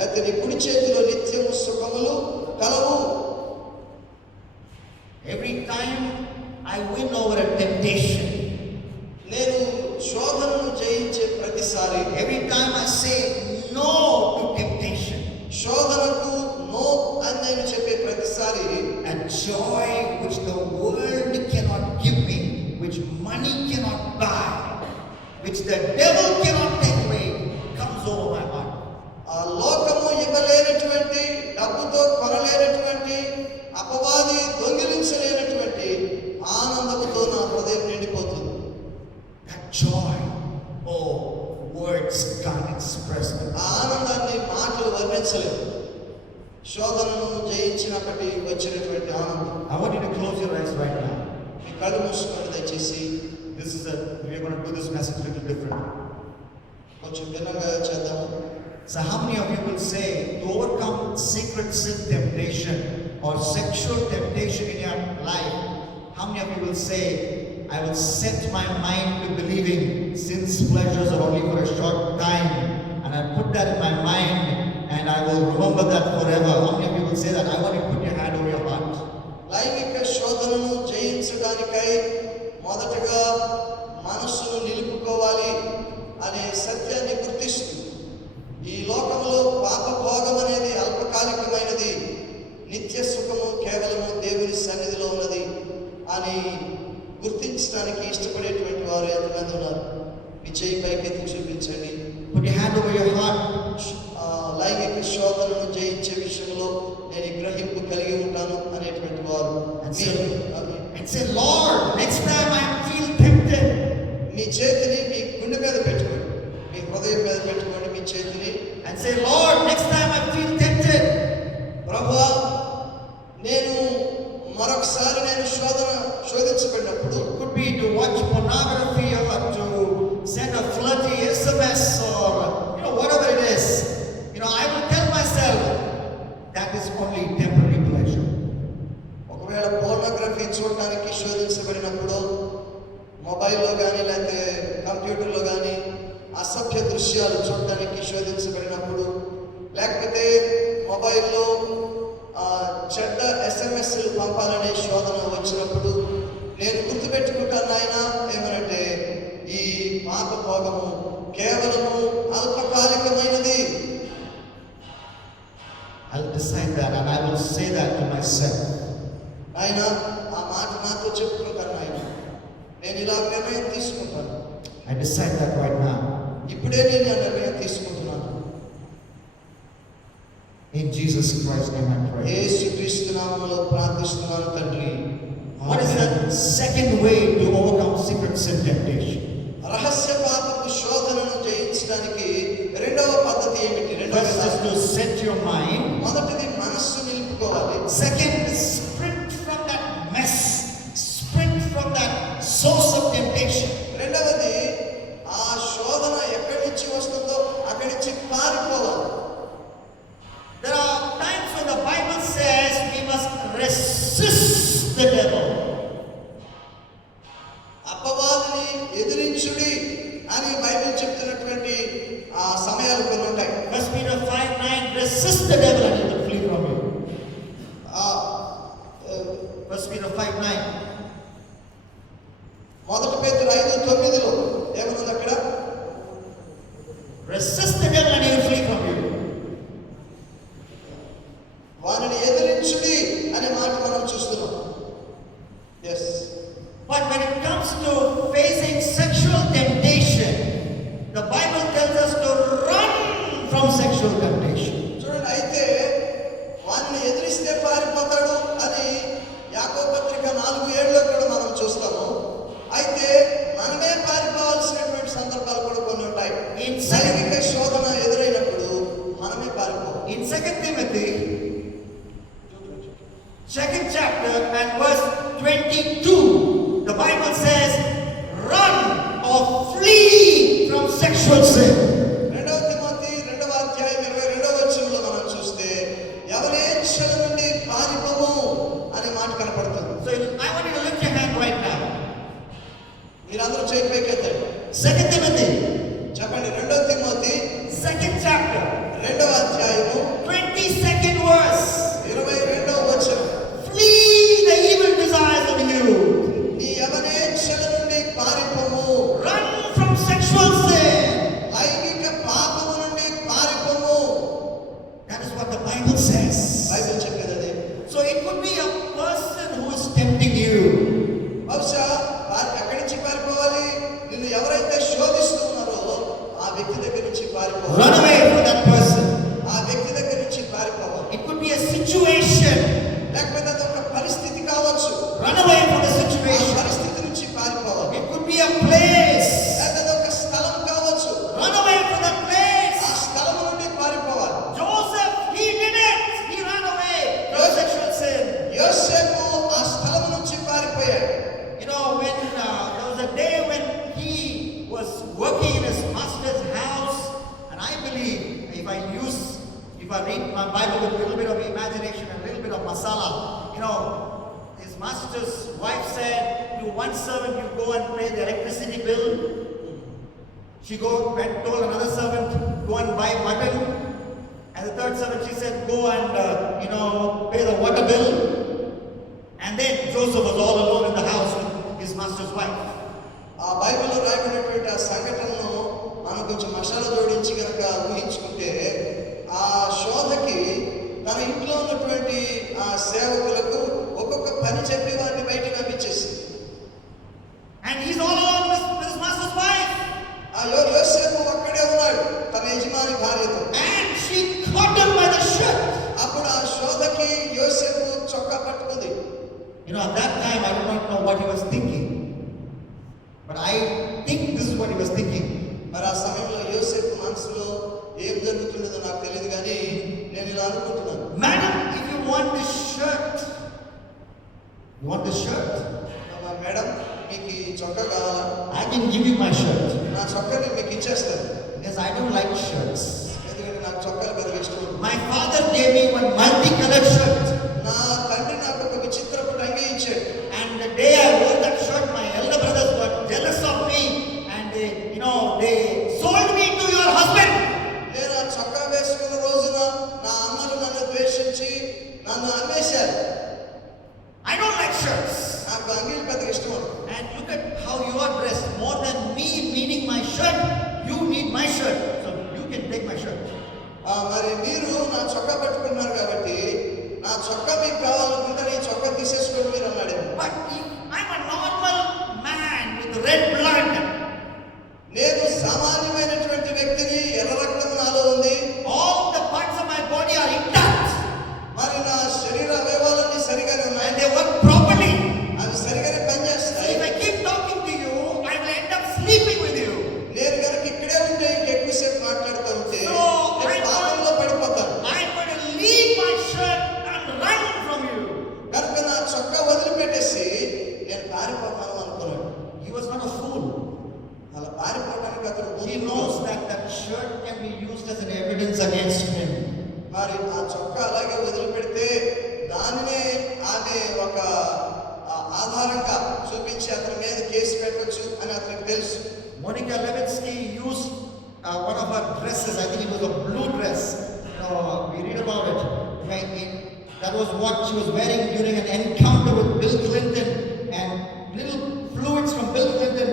అయితే నీ కుడి చేతిలో నిత్యము సుఖములు కలవు. Every time I win over a temptation, నేను శోధనను జయించే ప్రతిసారి, every time I say no to temptation, శోధనకు నో అని నేను చెప్పే ప్రతిసారి, a joy which the world cannot give me, which money cannot buy, which the devil cannot take away, comes over my heart. ఆ లోకము ఇవ్వలేనటువంటి, డబ్బుతో కొనలేనటువంటి, అపవాది దొంగిలించలేనటువంటి ఆనందముతో నా హృదయం నిండిపోతుంది. That joy, oh, words can't express it. ఆ ఆనందాన్ని మాటలు వర్ణించలేవు. శోధనను జయించినప్పటి వచ్చినటువంటి ఆనందం. I want you to close your eyes right now. మీ కళ్ళు మూసుకొని దయచేసి. We are going to do this message a little different. కొంచెం భిన్నంగా చేద్దాము. So how many of you will say, to overcome secret sin temptation or sexual temptation in your life, how many of you will say, I will set my mind to believing sin's pleasures are only for a short time, and I put that in my mind and I will remember that forever? How many of you will say that? I want you to put your hand over your heart. లైంగిక శోధనను జయించడానికై మొదటగా మనస్సును నిలుపుకోవాలి అనే సత్యాన్ని గుర్తిస్తుంది. ఈ లోకంలో పాప భోగం అనేది అల్పకాలికమైనది, నిత్య సుఖము కేవలము దేవుని సన్నిధిలో ఉన్నది అని గుర్తించడానికి ఇష్టపడేటువంటి వారు ఎంతమంది ఉన్నారు? మీ చేయి పైకెత్తి చూపించండి. Put your hand over your heart. లైంగిక శోధనను జయించే విషయంలో నేను గ్రహింపు కలిగి ఉంటాను అనేటువంటి వారు And say, Lord, next time I feel tempted. మీ చేతిని మీ గుండె మీద పెట్టుకోండి, మీ హృదయం మీద పెట్టుకోండి మీ చేతిని. And say, Lord, next time I feel tempted. ప్రభువా, నేను మరొకసారి నేను శోధించబడినప్పుడు, Could be to watch pornography or to send a flirty SMS or whatever it is. I will tell myself that is only temporary pleasure. ఒకవేళ pornography చూడటానికి శోధించబడినప్పుడు, మొబైల్లో కానీ లేకపోతే కంప్యూటర్లో కానీ అసభ్య దృశ్యాలు చూడటానికి శోధించబడినప్పుడు, లేకపోతే మొబైల్లో చెడ్డ ఎస్ఎంఎస్లు పంపాలనే శోధన వచ్చినప్పుడు నేను గుర్తుపెట్టుకుంటాను ఆయన ఏమనంటే, ఈ పాప భోగము కేవలము అల్పకాలికమైనది. I'll decide that and I will say that to myself. ఆయన ఆ మాట నాతో చెప్పుకుంటాను. ఆయన నేను ఇలా నిర్ణయం తీసుకుంటాను. I decide that right now. ఇప్పుడే నేను ఆ నిర్ణయం తీసుకుంటున్నాను. In Jesus Christ's name I pray. యేసుక్రీస్తు నామములో ప్రార్థిస్తున్నాను తండ్రి. What is the second way to overcome secret sin temptation? రహస్య పాపపు శోధనను జయించడానికి రెండవ పద్ధతి ఏమిటి? First is to set your mind. మొదటిది మనస్సు నిలుపుకోవాలి. Second is sprint from that mess. Sprint from that source of temptation. రెండవది ఆ శోధన ఎక్కడి నుంచి వస్తుందో అక్కడి నుంచి పారిపోవాలి. There are times when the Bible says we must resist the devil. అపవాదిని ఎదిరించుడి అని బైబిల్ చెప్తున్నటువంటి ఆ సమయాలు కొన్ని ఉంటాయి. 1 Peter 5:9, resist the devil and he will flee from you. 1 Peter 5:9. మొదటి పేతురు 5:9లో ఏమనుంది అక్కడ? Resist the devil and he will flee from you. వారిని ఎదిరించుడి అనే మాట మనం చూస్తున్నాం. Yes. But when it comes to facing sexual temptation, the Bible tells us to run from sexual temptation. చూడండి, అయితే వారిని ఎదిరిస్తే పారిపోతాడు అని యాకోబు పత్రిక 4:7లో కూడా మనం చూస్తాము. అయితే మనమే పారిపోవాల్సినటువంటి సందర్భాలు కూడా కొన్ని ఉంటాయి. లైంగిక శోధన ఎదురైనప్పుడు మనమే పారిపోవాలి. In 2 Timothy, 2nd chapter and verse 22, the Bible says, run or flee from sexual sin. రెండవ తిమోతి 2వ అధ్యాయం 22వ వచనంలో మనం చూస్తే యవనేచ్ఛల నుండి పారిపోము అనే మాట కనపడుతుంది. So I want you to lift your hand right now. మీరందరూ చేయి పైకెత్తండి. 2 Timothy, చెప్పండి. 2వ తిమోతి 2nd chapter, 2వ అధ్యాయము 22nd verse. 22వ వచనం. Flee the evil desires of you. నీ యవనేచ్ఛల నుండి పారిపోము. Run from sexual sin. లైంగిక పాపము నుండి పారిపోము. That is what the Bible says. Bible చెప్పేది అదే. So it could be a person who is tempting you. బహుశా ఎక్కడి నుంచి పారిపోవాలి? నిన్ను ఎవరైతే శోధిస్తూ ఉన్నారో ఆ వ్యక్తి దగ్గర నుంచి పారిపోవాలి. Run away from that person. ఆ వ్యక్తి దగ్గర నుంచి పారిపోవాలి. It could be a situation. లేకపోతే అదొక పరిస్థితి కావచ్చు. Run away from the ఆ situation. పరిస్థితి నుంచి పారిపోవాలి. It could be a place. లేకపోతే అదొక స్థలం కావచ్చు. Run away from that place. ఆ స్థలం నుండి పారిపోవాలి. Joseph, he did it. He ran away from sexual sin. యోసేపు ఆ స్థలం నుంచి పారిపోయాడు. You know, when there was a day when he was working in his master's house, and I believe if I read my Bible with a little bit of imagination and a little bit of masala, you know, his master's wife said to one servant, you go and pay the electricity bill. She told another servant, go and buy mutton. And the third servant, she said, go and, pay the water bill. And then Joseph was all alone in the house with his master's wife. ఆ బైబిల్లో రాయబడినటువంటి ఆ సంఘటనను మనం కొంచెం మసాలా జోడించి కనుక ఊహించుకుంటే ఆ శోధకి తన ఇంట్లో ఉన్నటువంటి ఆ సేవకులకు ఒక్కొక్క పని చెప్పి వారిని బయటకు పంపించేసింది. And he's all alone with his master's wife. ఆ యోసేపు అక్కడే ఉన్నాడు తన యజమాని భార్యతో. And she caught him by the shirt. అప్పుడు ఆ శోధకి యోసేపు చొక్కా పట్టుకుంది. You know, at that time I do not know what he was thinking, but I think this is what he was thinking. మరి ఆ సమయంలో యోసేపు మనసులో ఏం జరుగుతుందో నాకు తెలియదు, కానీ నేను ఇలా అనుకుంటున్నాను. Madam, if you want this shirt, madam, మీకు ఈ చొక్కా కావాలా? I can give you my shirt. నా చొక్కాని మీకు ఇచ్చేస్తాను. Because I don't like shirts. ఎందుకంటే నాకు చొక్కాలు పెద్ద ఇష్టం. My father gave me one multicolored shirt. నా తండ్రి నాకు ఒక విచిత్రపు అంగి ఇచ్చాడు. And the day I wore that shirt, my elder brothers got jealous of me, and they sold me to your husband. నేను ఆ చొక్కా వేసుకున్న రోజున నా అమ్మలు నన్ను ద్వేషించి నన్ను అమ్మేశారు. I don't like shirts. నాకు అంగీలు పెద్ద ఇష్టం. And look at how you are dressed. More than me needing my shirt, you need my shirt. So you can take my shirt. మరి మీరు నా కేసు పెట్టొచ్చు అని అతనికి తెలుసు. Monica Lewinsky used one of her dresses, I think it was a blue dress. We read about it. That was what she was wearing during an encounter with Bill Clinton, and little fluids from Bill Clinton,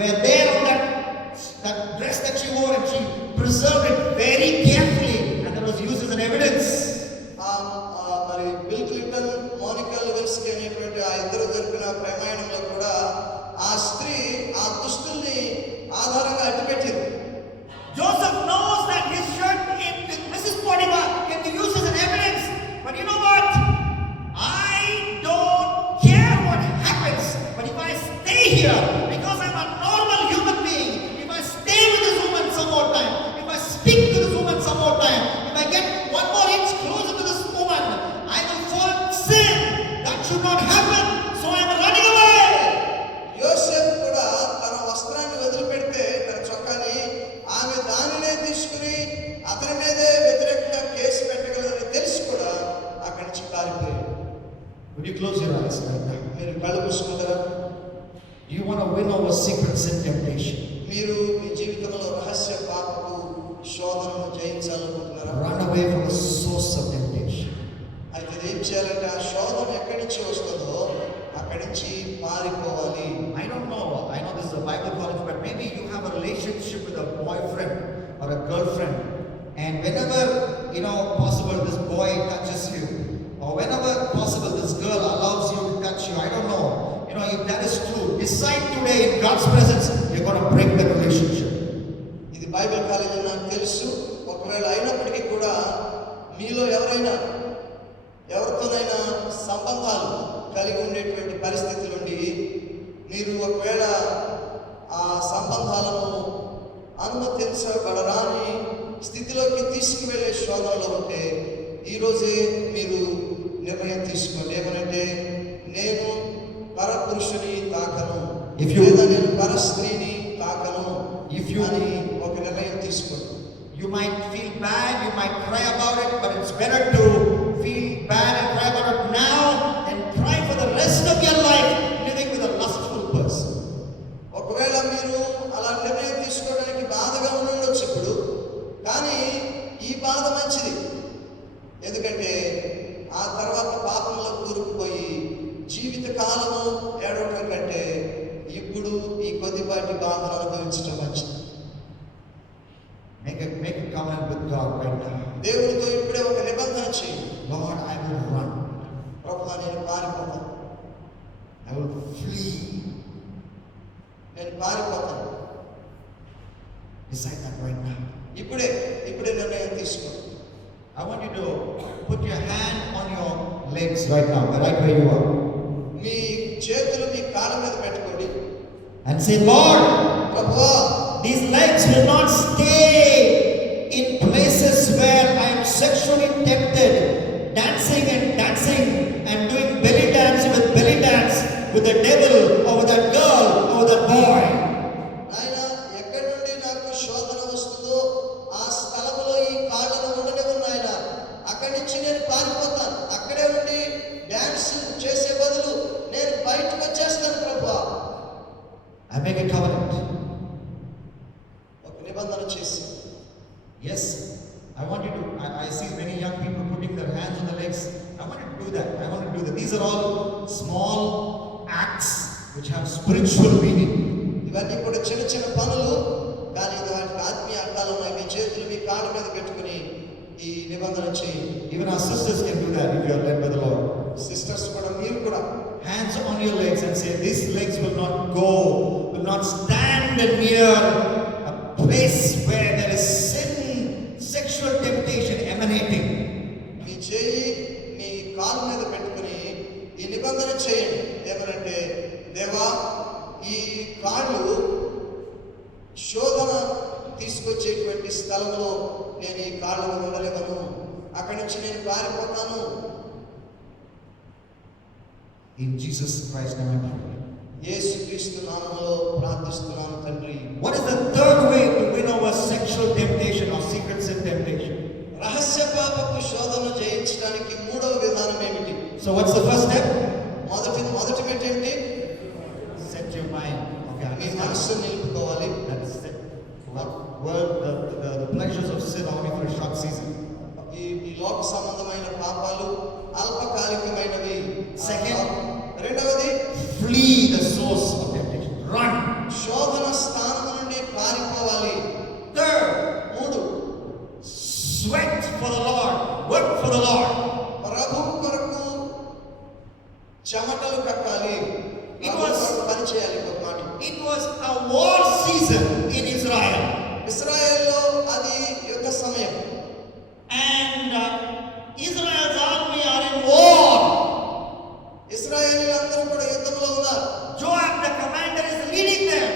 were there on that dress that she wore, and she preserved it very carefully, and that was used as an evidence. మరి bill Clinton, Monika లెవిన్స్కీ అనేటువంటి ఆ ఇద్దరు జరిపిన ప్రయాణంలో కూడా ఆ స్త్రీ ఆ దుస్తుల్ని ఆధారంగా అడ్డుపెట్టింది. Joseph knows that his shirt in Mrs. Potiphar can be used as an evidence, but you know what? I don't care what happens, but if I stay here, because I'm a normal human being, if I stay with this woman some more time, if I speak to this woman some more time, if I get one more inch closer to this woman, I will fall in sin. That should not happen, so I'm running away. యోసేపు కూడా తన వస్త్రాన్ని వదిలిపెడితే, తన చొక్కాని, ఆమె దానినే తీసుకుని అతని మీదే వ్యతిరేకంగా కేసు పెట్టగలదని తెలిసి కూడా అక్కడి నుంచి పారిపోయాడు. Would you close your eyes right now? మీరు కళ్ళు మూసుకుంటారా? Do you want to win over secret sin temptation? మీరు మీ జీవితంలో రహస్య పాపపు శోధనను జయించాలనుకుంటున్నారా? Run away from the source of temptation. అయితే ఏం చేయాలంటే ఆ శోధన ఎక్కడి నుంచి వస్తుందో అక్కడి నుంచి పారిపోవాలి. I don't know. I know this is a Bible college, but maybe you have a relationship with a boyfriend or a girlfriend, and whenever possible, this boy touches you, or whenever possible, this girl allows you to touch you. I don't know. If that is true, decide today in God's presence you're going to break the relationship. ఇది Bible college అని నాకు తెలుసు. ఒకవేళ అయినప్పటికీ కూడా మీలో ఎవరితోనైనా సంబంధాలు కలిగి ఉండేటువంటి పరిస్థితులు ఉండి మీరు ఒకవేళ ఆ సంబంధాలను అనుమతించబడరాని స్థితిలోకి తీసుకువెళ్ళే శోధనలో ఉంటే ఈరోజే మీరు నిర్ణయం తీసుకోండి. ఏమనంటే, నేను పరపురుషుని తాకను, లేదా నేను పరస్త్రీని తాకను అని ఒక నిర్ణయం తీసుకోండి. You might feel bad, you might cry about it, but it's better to feel bad and cry about it now than cry for the rest of your life living with a lustful person. ఒకవేళ మీరు అలా నిర్ణయం తీసుకోవడానికి బాధగా ఉండొచ్చు ఇప్పుడు, కానీ ఈ బాధ మంచిది. ఎందుకంటే ఆ తర్వాత పాపంలో కూరుకుపోయి జీవిత కాలము ఏడవడం కంటే ఇప్పుడు ఈ కొద్దిపాటి బాధను అనుభవించడం మంచిది. Make a covenant with God right now. దేవుడితో ఇప్పుడే ఒక నిబంధన చేయి. Lord, I will run. ప్రభువా, నేను పారిపోతాను. I will flee. నేను పారిపోతాను. Decide that right now. ఇప్పుడే నిర్ణయం తీసుకో. I want you to put your hand on your legs right now, right where you are. మీ చేతులు మీ కాళ్ళ మీద పెట్టుకోండి. And say, Lord, ప్రభువా, these legs will not stay in places where I am sexually tempted, dancing and doing belly dance with the devil or with that girl or with that boy. నాయనా, ఎక్కడి నుండి నాకు శోధన వస్తుందో ఆ స్థలంలో ఈ కాళ్ళను ఉండనివ్వను నాయనా. అక్కడి నుంచి నేను పారిపోతాను. అక్కడే ఉండి డాన్స్ చేసే బదులు నేను బయటకు వచ్చేస్తాను ప్రభువా. I make a covenant. ఒక నిబంధన చేసి. Yes, I want you to. I see many young people putting their hands on the legs. I want you to do that. These are all small acts which have spiritual meaning. ఇవన్నీ కూడా చిన్న చిన్న పనులు, కానీ వాటికి ఆత్మీయ అర్థాలు ఉన్నాయి. మీ చేతులు మీ కాళ్ళ మీద పెట్టుకుని ఈ నిబంధన చేయండి. Even our sisters can do that if you are led by the Lord. Sisters కూడా, మీరు కూడా Hands on your legs and say, these legs will not stand near a place where there is sin, sexual temptation emanating. మీ చేయి మీ కాలు మీద పెట్టుకుని ఈ నిబంధన చేయండి. ఏమనంటే, దేవా, ఈ కాళ్ళు శోధన తీసుకొచ్చేటువంటి స్థలంలో నేను ఈ కాళ్ళను ఉండలేవను. అక్కడి నుంచి నేను పారిపోతాను. In Jesus Christ's name I pray. యేసుక్రీస్తు నామములో ప్రార్థిస్తున్నాను తండ్రి. What is the third way to win over sexual temptation or secret sin temptation? రహస్య పాపపు శోధన జయించడానికి మూడవ విధానం ఏమిటి? So what's the first step? మొదటి మెట్టు ఏంటి? set your mind. Okay, me understand. మనస్సును నిలుపుకోవాలి. That's it. World, the pleasures of sin are only for a short season. ఈ లోక సంబంధమైన పాపాలు అల్పకాలికమైనవి. Second, రెండవది flee the source of temptation. Run. శోధన స్థానం నుండి పారిపోవాలి. Third, మూడు sweat for the Lord. Work for the Lord. ప్రభువు కొరకు చెమటలు కట్టాలి. పని చేయాలి. ఒక మాట, It was a war season in Israel. ఇశ్రాయేల్లో అది యుద్ధ సమయం. And Israel's army are in war. ఇశ్రాయేలీలందరూ కూడా యుద్ధంలో ఉన్నారు. Joab, the commander, is leading them.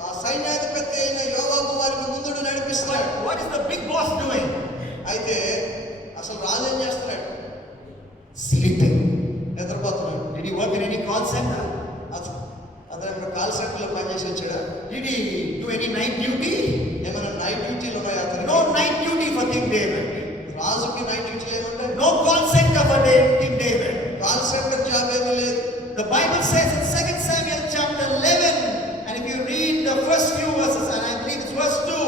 ఆ సైన్యాధిపతి అయిన యోవాబు వారిని ముందుడు నడిపిస్తున్నాడు. What is the big boss doing? అయితే అసలు రాజు ఏం చేస్తున్నాడు? Sleeping. నిద్రపోతున్నాడు. Did he work in any call center? అతను ఇప్పుడు కాల్ సెంటర్లో పనిచేసి వచ్చాడా? Did he do any night duty? ఏమైనా నైట్ డ్యూటీలు ఉన్నాయా అతనికి? No night duty for King David. రాజుకి నైట్ డ్యూటీలు ఏముంటాయి? No call center for King David. Call centre job ఏమీ లేదు. The Bible says in 2 Samuel chapter 11, and if you read the first few verses, and I believe it's verse 2,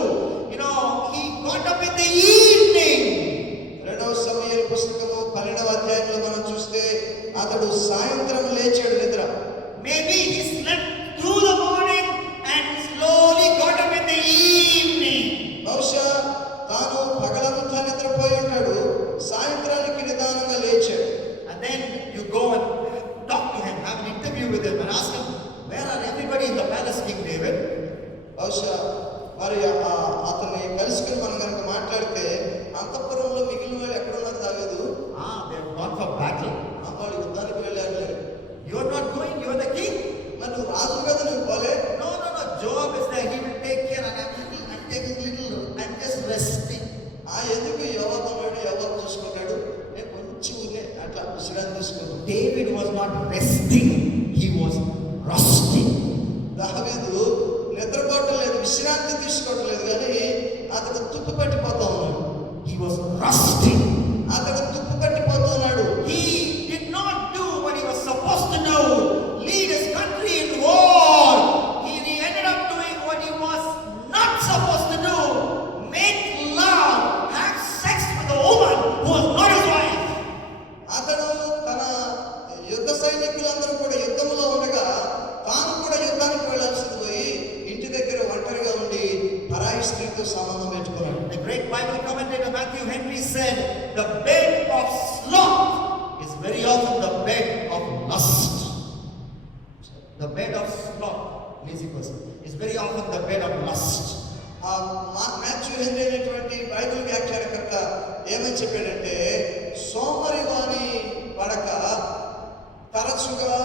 he got up in the evening. రెండవ సమూయేలు పుస్తకము 12వ అధ్యాయంలో మనం చూస్తే అతడు సాయంత్రం లేచాడు నిద్ర. Maybe he slept through the morning and slowly got up in the evening. బహుశా తాను పగలంతా నిద్రపోయి ఉంటాడు, సాయంత్రానికి నిదానంగా లేచాడు. And then you go and talk to him, have an interview with him and ask him, where are everybody in the palace, King David? బహుశా మరి అతన్ని కలుసుకుని మనం కనుక మాట్లాడితే అంతఃపురంలో మిగిలిన వాళ్ళు ఎక్కడున్నారు దావీదు? They have gone for battle. వాళ్ళు యుద్ధానికి వెళ్ళారు. You are not going, you are the king. మరి నువ్వు రాజు కదా, నువ్వు పోలే? No. Joab is there, he will take care, and I'm taking little, I'm just resting. ఎందుకు యోవాబు ఉన్నాడు, యోవాబు చూసుకుంటాడు, నేను కొంచెం అట్లా విశ్రాంతి తీసుకుంటాను. David was not resting, he was rusting. దావీదు నిద్రపోవటం లేదు, విశ్రాంతి తీసుకోవటం లేదు, కానీ అతడు తుప్పు పట్టిపోతా ఉన్నాడు. He was rusting. అతడు తుప్పు పట్టిపోతూ ఉన్నాడు. He did not do what he was supposed to do, lead his country in war. He ended up doing what he was not supposed to do, make love, have sex with a woman who was not his wife. అతడు తన యుద్ధ సైనికులందరూ కూడా యుద్ధంలో ఉండగా తాను కూడా యుద్ధానికి వెళ్ళాల్సింది పోయి ఇంటి దగ్గర ఒంటరిగా ఉండి పరాయి స్త్రీతో సంబంధం పెట్టుకున్నాడు. The great Bible commentator Matthew Henry said, the bed of sloth is very often the bed of lust. The bed of sloth, lazy person, is very often the bed of lust. Matthew henry అనేటువంటి Bible వ్యాఖ్యానకర్త ఏమని చెప్పాడంటే, సోమరి వాని పడక తరచుగా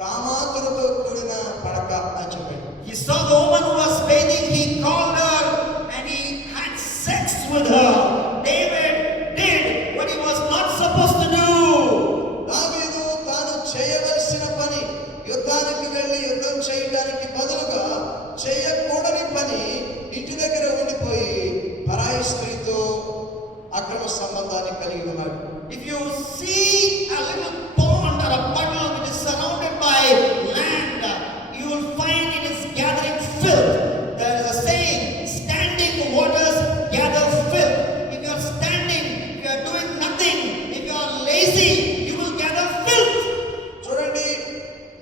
కామాతులతో కూడిన పడక అని చెప్పాడు. He saw the woman who was bathing, he called her and he had sex with her. David did what he was not supposed to do. దావీదు తాను చేయవలసిన పని, యుద్ధానికి వెళ్ళి యుద్ధం చేయడానికి బదులుగా చేయకూడని పని ఇంటి దగ్గర ఉండిపోయి పరాయి స్త్రీతో అక్రమ సంబంధాన్ని కలిగి ఉన్నాడు. If you see a little pond or a puddle which is surrounded by land, you will find it is gathering filth. There is a saying, standing waters gather filth. If you are standing, if you are doing nothing, if you are lazy, you will gather filth. చూడండి,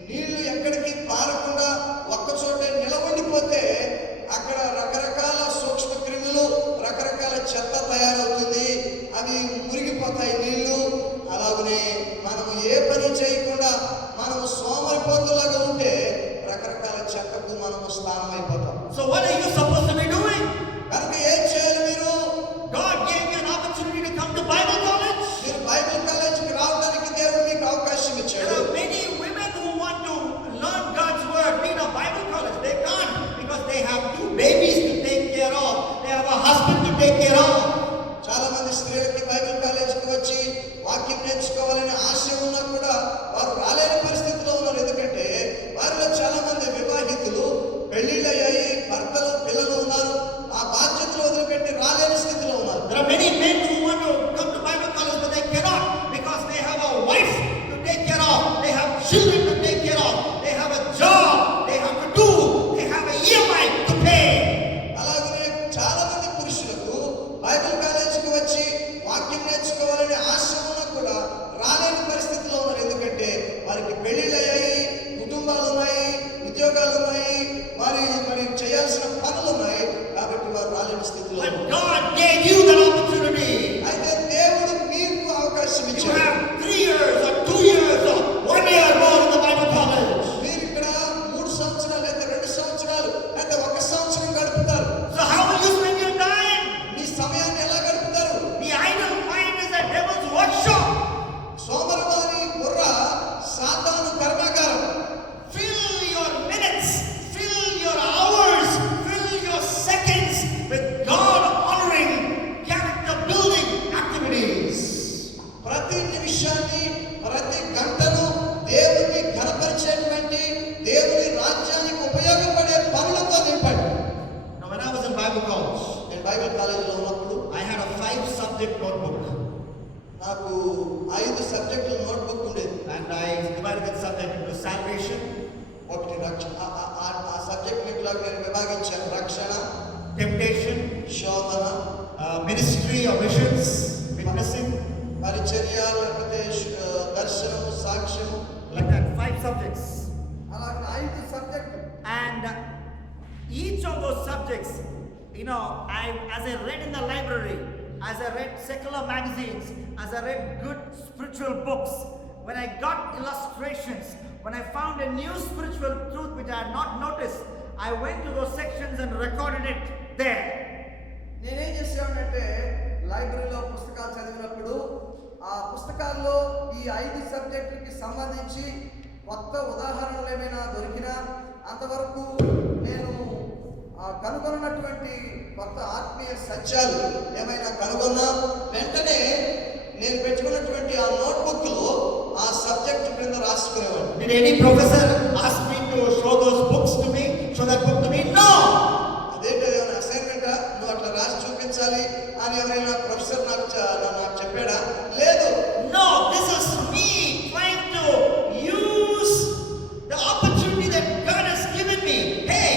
నీళ్లు ఎక్కడికి పారకుండా ఒక్క చోటే నిలబడిపోతే అక్కడ రకరకాల సూక్ష్మ క్రిములు, రకరకాల చెత్త తయారవుతుంది, అవి మురిగిపోతాయి నీళ్లు. అలాగనే మనము ఏ పని చేయకుండా మనము సోమరిపోతులాగా ఉంటే రకరకాల చెత్తకు మనము స్థానం అయిపోతాం. So what are you supposed to be doing? కనుక ఏం చేయాలి మీరు? God gave you an opportunity to come to Bible college. మీరు బైబిల్ కాలేజీకి రావడానికి దేవుడు మీకు అవకాశం There ఇచ్చాడు. are many women who want to learn God's word, be in a Bible college. They can't because they have 2 babies to take care of. They have a husband to take care of. చాలా మంది స్త్రీలకి Bible కాలేజీకి వచ్చి వాక్యం నేర్చుకోవాలనే ఆశ ఉన్నా కూడా వారు రాలేని పరిస్థితిలో ఉన్నారు. ఎందుకంటే వారిలో చాలా మంది వివాహితులు, పెళ్లిళ్ళయ్యాయి, భర్తలు, పిల్లలు ఉన్నారు. ఆ బాధ్యతలు వదిలిపెట్టి రాలేని స్థితిలో ఉన్నారు. There are many men who want to come to Bible college but they cannot because they have a wife to take care of, they have children to take care of, they have a job each of those subjects, as I read in the library, as I read secular magazines, as I read good spiritual books, when I got illustrations, when I found a new spiritual truth which I had not noticed, I went to those sections and recorded it there. నేనేం చేసేవాడినంటే లైబ్రరీలో పుస్తకాలు చదివినప్పుడు ఆ పుస్తకాల్లో ఈ 5 సబ్జెక్టులకి సంబంధించి కొత్త ఉదాహరణలు ఏమైనా దొరికినా, అంతవరకు నేను కనుగొన్నటువంటి కొత్త ఆత్మీయ సత్యాలు ఏమైనా కనుగొన్నా వెంటనే నేను పెట్టుకున్నటువంటి ఆ నోట్బుక్ లో ఆ సబ్జెక్ట్ క్రింద రాసుకునేవాడిని. Did any professor ask me to show those books to me? Show that book to me? No! అదేంటి ఏమైనా అసైన్మెంట్ నువ్వు అట్లా రాసి చూపించాలి అని ఎవరైనా ప్రొఫెసర్ నాకు చెప్పాడా? లేదు. No, this is me trying to use the opportunity that God has given me. Hey,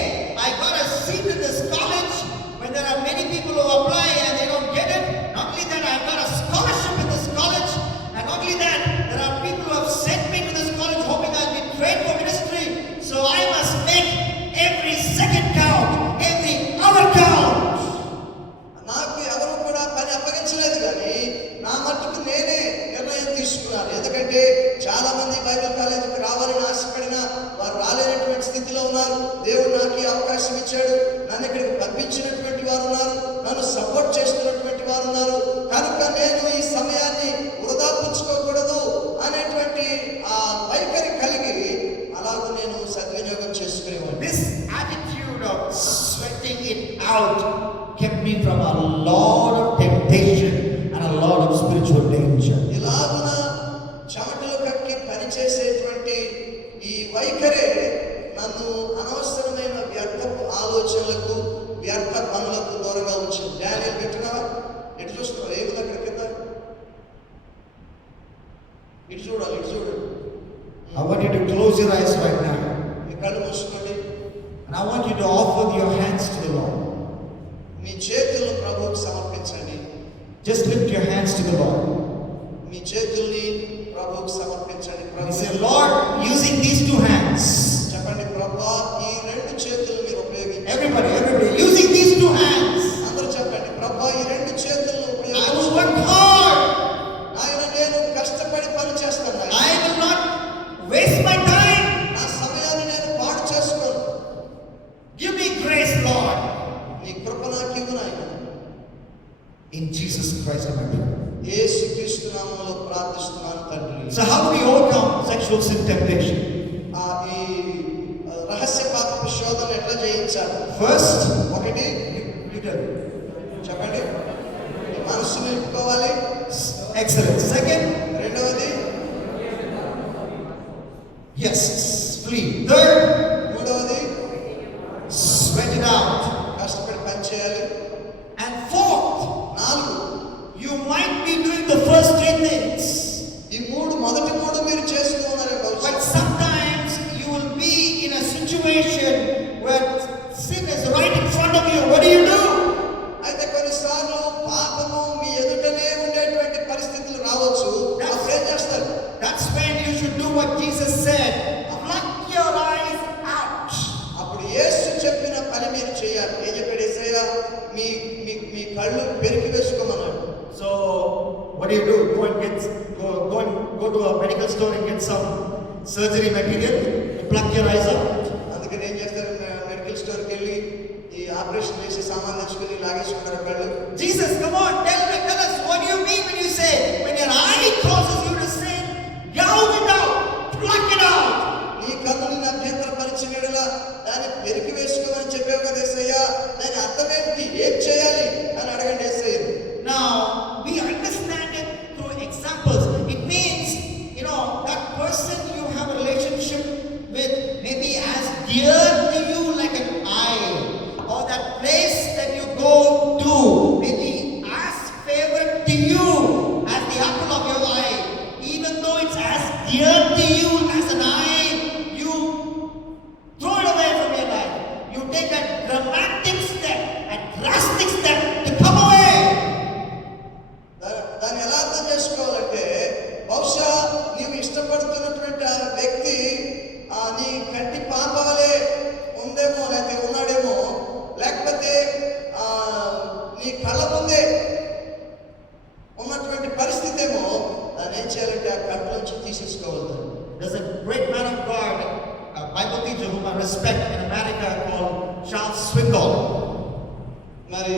I got a seat in this college when there are many people who apply and they don't get it. Not only that, I got a scholarship in this college, and not only that, there are people who have sent me to this college hoping I'll be trained for ministry. So I must make every second count, every hour count. నాకు ఎవరు కూడా పని అప్పగించలేదు, కానీ నా మట్టుకు నేనే నిర్ణయం తీసుకున్నాను. ఎందుకంటే చాలా మంది బైబిల్ కాలేజీకి రావాలని ఆశపడినా వారు రాలేనటువంటి స్థితిలో ఉన్నారు. దేవుడు నాకు ఈ అవకాశం ఇచ్చాడు, నన్ను ఇక్కడికి పంపించినటువంటి వారు ఉన్నారు, నన్ను సపోర్ట్ చేస్తున్నటువంటి వారు ఉన్నారు. కనుక నేను ఈ సమయాన్ని వృధా పుచ్చుకోకూడదు అనేటువంటి ఆ వైఖరి కలిగి అలాగూ నేను సద్వినియోగం చేసుకునేవాడిని. This attitude of sweating it out kept me from a lot of temptation and a lot of spiritual danger. ఇలాగున చెమటలు కక్కి పనిచేసేటువంటి ఈ వైఖరే నన్ను అనవసరమైన వ్యర్థపు ఆలోచనలకు, వ్యర్థ పనులకు దూరంగా ఉంచింది. డానియల్ పెట్టినావా? ఎటు చూస్తున్నావు? ఏ దగ్గర కింద ఇటు చూడాలి, ఇటు చూడండి. I want you to close your eyes right now, మీ కళ్ళు మూసుకోండి. and I want you to offer your hands to the Lord. మీ చేతులను ప్రభువుకు సమర్పించండి. Just lift your hands to the Lord. మీ చేతుల్ని ప్రభువుకు సమర్పించండి. And say, Lord, using these two hands. చెప్పండి, ప్రభువా ఈ 2 చేతులు మీరు ఉపయోగించండి. Everybody, using these two hands. అందరూ చెప్పండి, ప్రభువా ఈ 2 చేతులను I will ఉపయోగించండి. work hard. ఆయన నేను కష్టపడి పని చేస్తాను. I will not waste my time. నా సమయాన్ని నేను పాడు చేసుకోను. Give me grace, Lord. నీ కృప నాకు ఇవ్వు నాయన. In Jesus Christ, I pray. యేసుక్రీస్తు నామములో ప్రార్థిస్తున్నాను తండ్రి. So how do we overcome sexual sin temptation? ఈ రహస్య పాపపు శోధన ఎట్లా జయించాలి? First, ఒకటి, you tell me. చెప్పండి, నీ మనస్సు నిలుపుకోవాలి. Excellent. Second, రెండవది, yes, flee. Third, మూడవది, sweat it out. కష్టపడి పని చేయాలి. And fourth, 4, you might be doing the first 3 things, ఈ మొదటి 3 మీరు చేస్తూ ఉన్నారే but బహుశా. sometimes you will be in a situation where sin is right in front of you. What do you do? అయితే కొన్నిసార్లు పాపము మీ ఎదుటనే ఉండేటువంటి పరిస్థితులు రావచ్చు. అప్పుడు ఏం చేస్తారు? That's when you should do what Jesus said. Pluck your eyes out. అప్పుడు యేసు చెప్పిన పని మీరు చేయాలి. ఏం చెప్పాడు యేసయ్య? మీ మీ కళ్ళు పెరికి వేసుకోమన్నాడు. So, what do? Go to a medical store and get some surgery material. Pluck your eyes out. అందుకని ఏం చేస్తారు? మెడికల్ స్టోర్కి వెళ్ళి ఈ ఆపరేషన్ చేసి సామాన్ తెచ్చుకుని లాగేసుకుంటారు కళ్ళు. Jesus, come on, tell us, what do you mean when you say, when your eye causes you to sin, gouge it out, pluck it out. నీ కన్నుని అభ్యంతరపరిచినలా దాన్ని పెరికి వేసుకోమని చెప్పావు కదా యేసయ్య, దాని అర్థం ఏంటి? ఏం చేయాలి అని అడగండి యేసయ్య. Now, we understand it through examples. It means, that person you have a relationship with maybe as dear to you like an eye, or that place that you go to maybe as favorite to you as the apple of your eye. Even though it's as dear to you as an eye, you throw it away from your life. You take a dramatic step, a drastic step to come away. దాన్ని ఎలా అర్థం చేసుకోవాలంటే, బహుశా నీవు ఇష్టపడుతున్నటువంటి ఆ వ్యక్తి నీ కంటి పాప వలె ఉందేమో, లేకపోతే ఉన్నాడేమో. respect in America called Charles Swindoll. మరి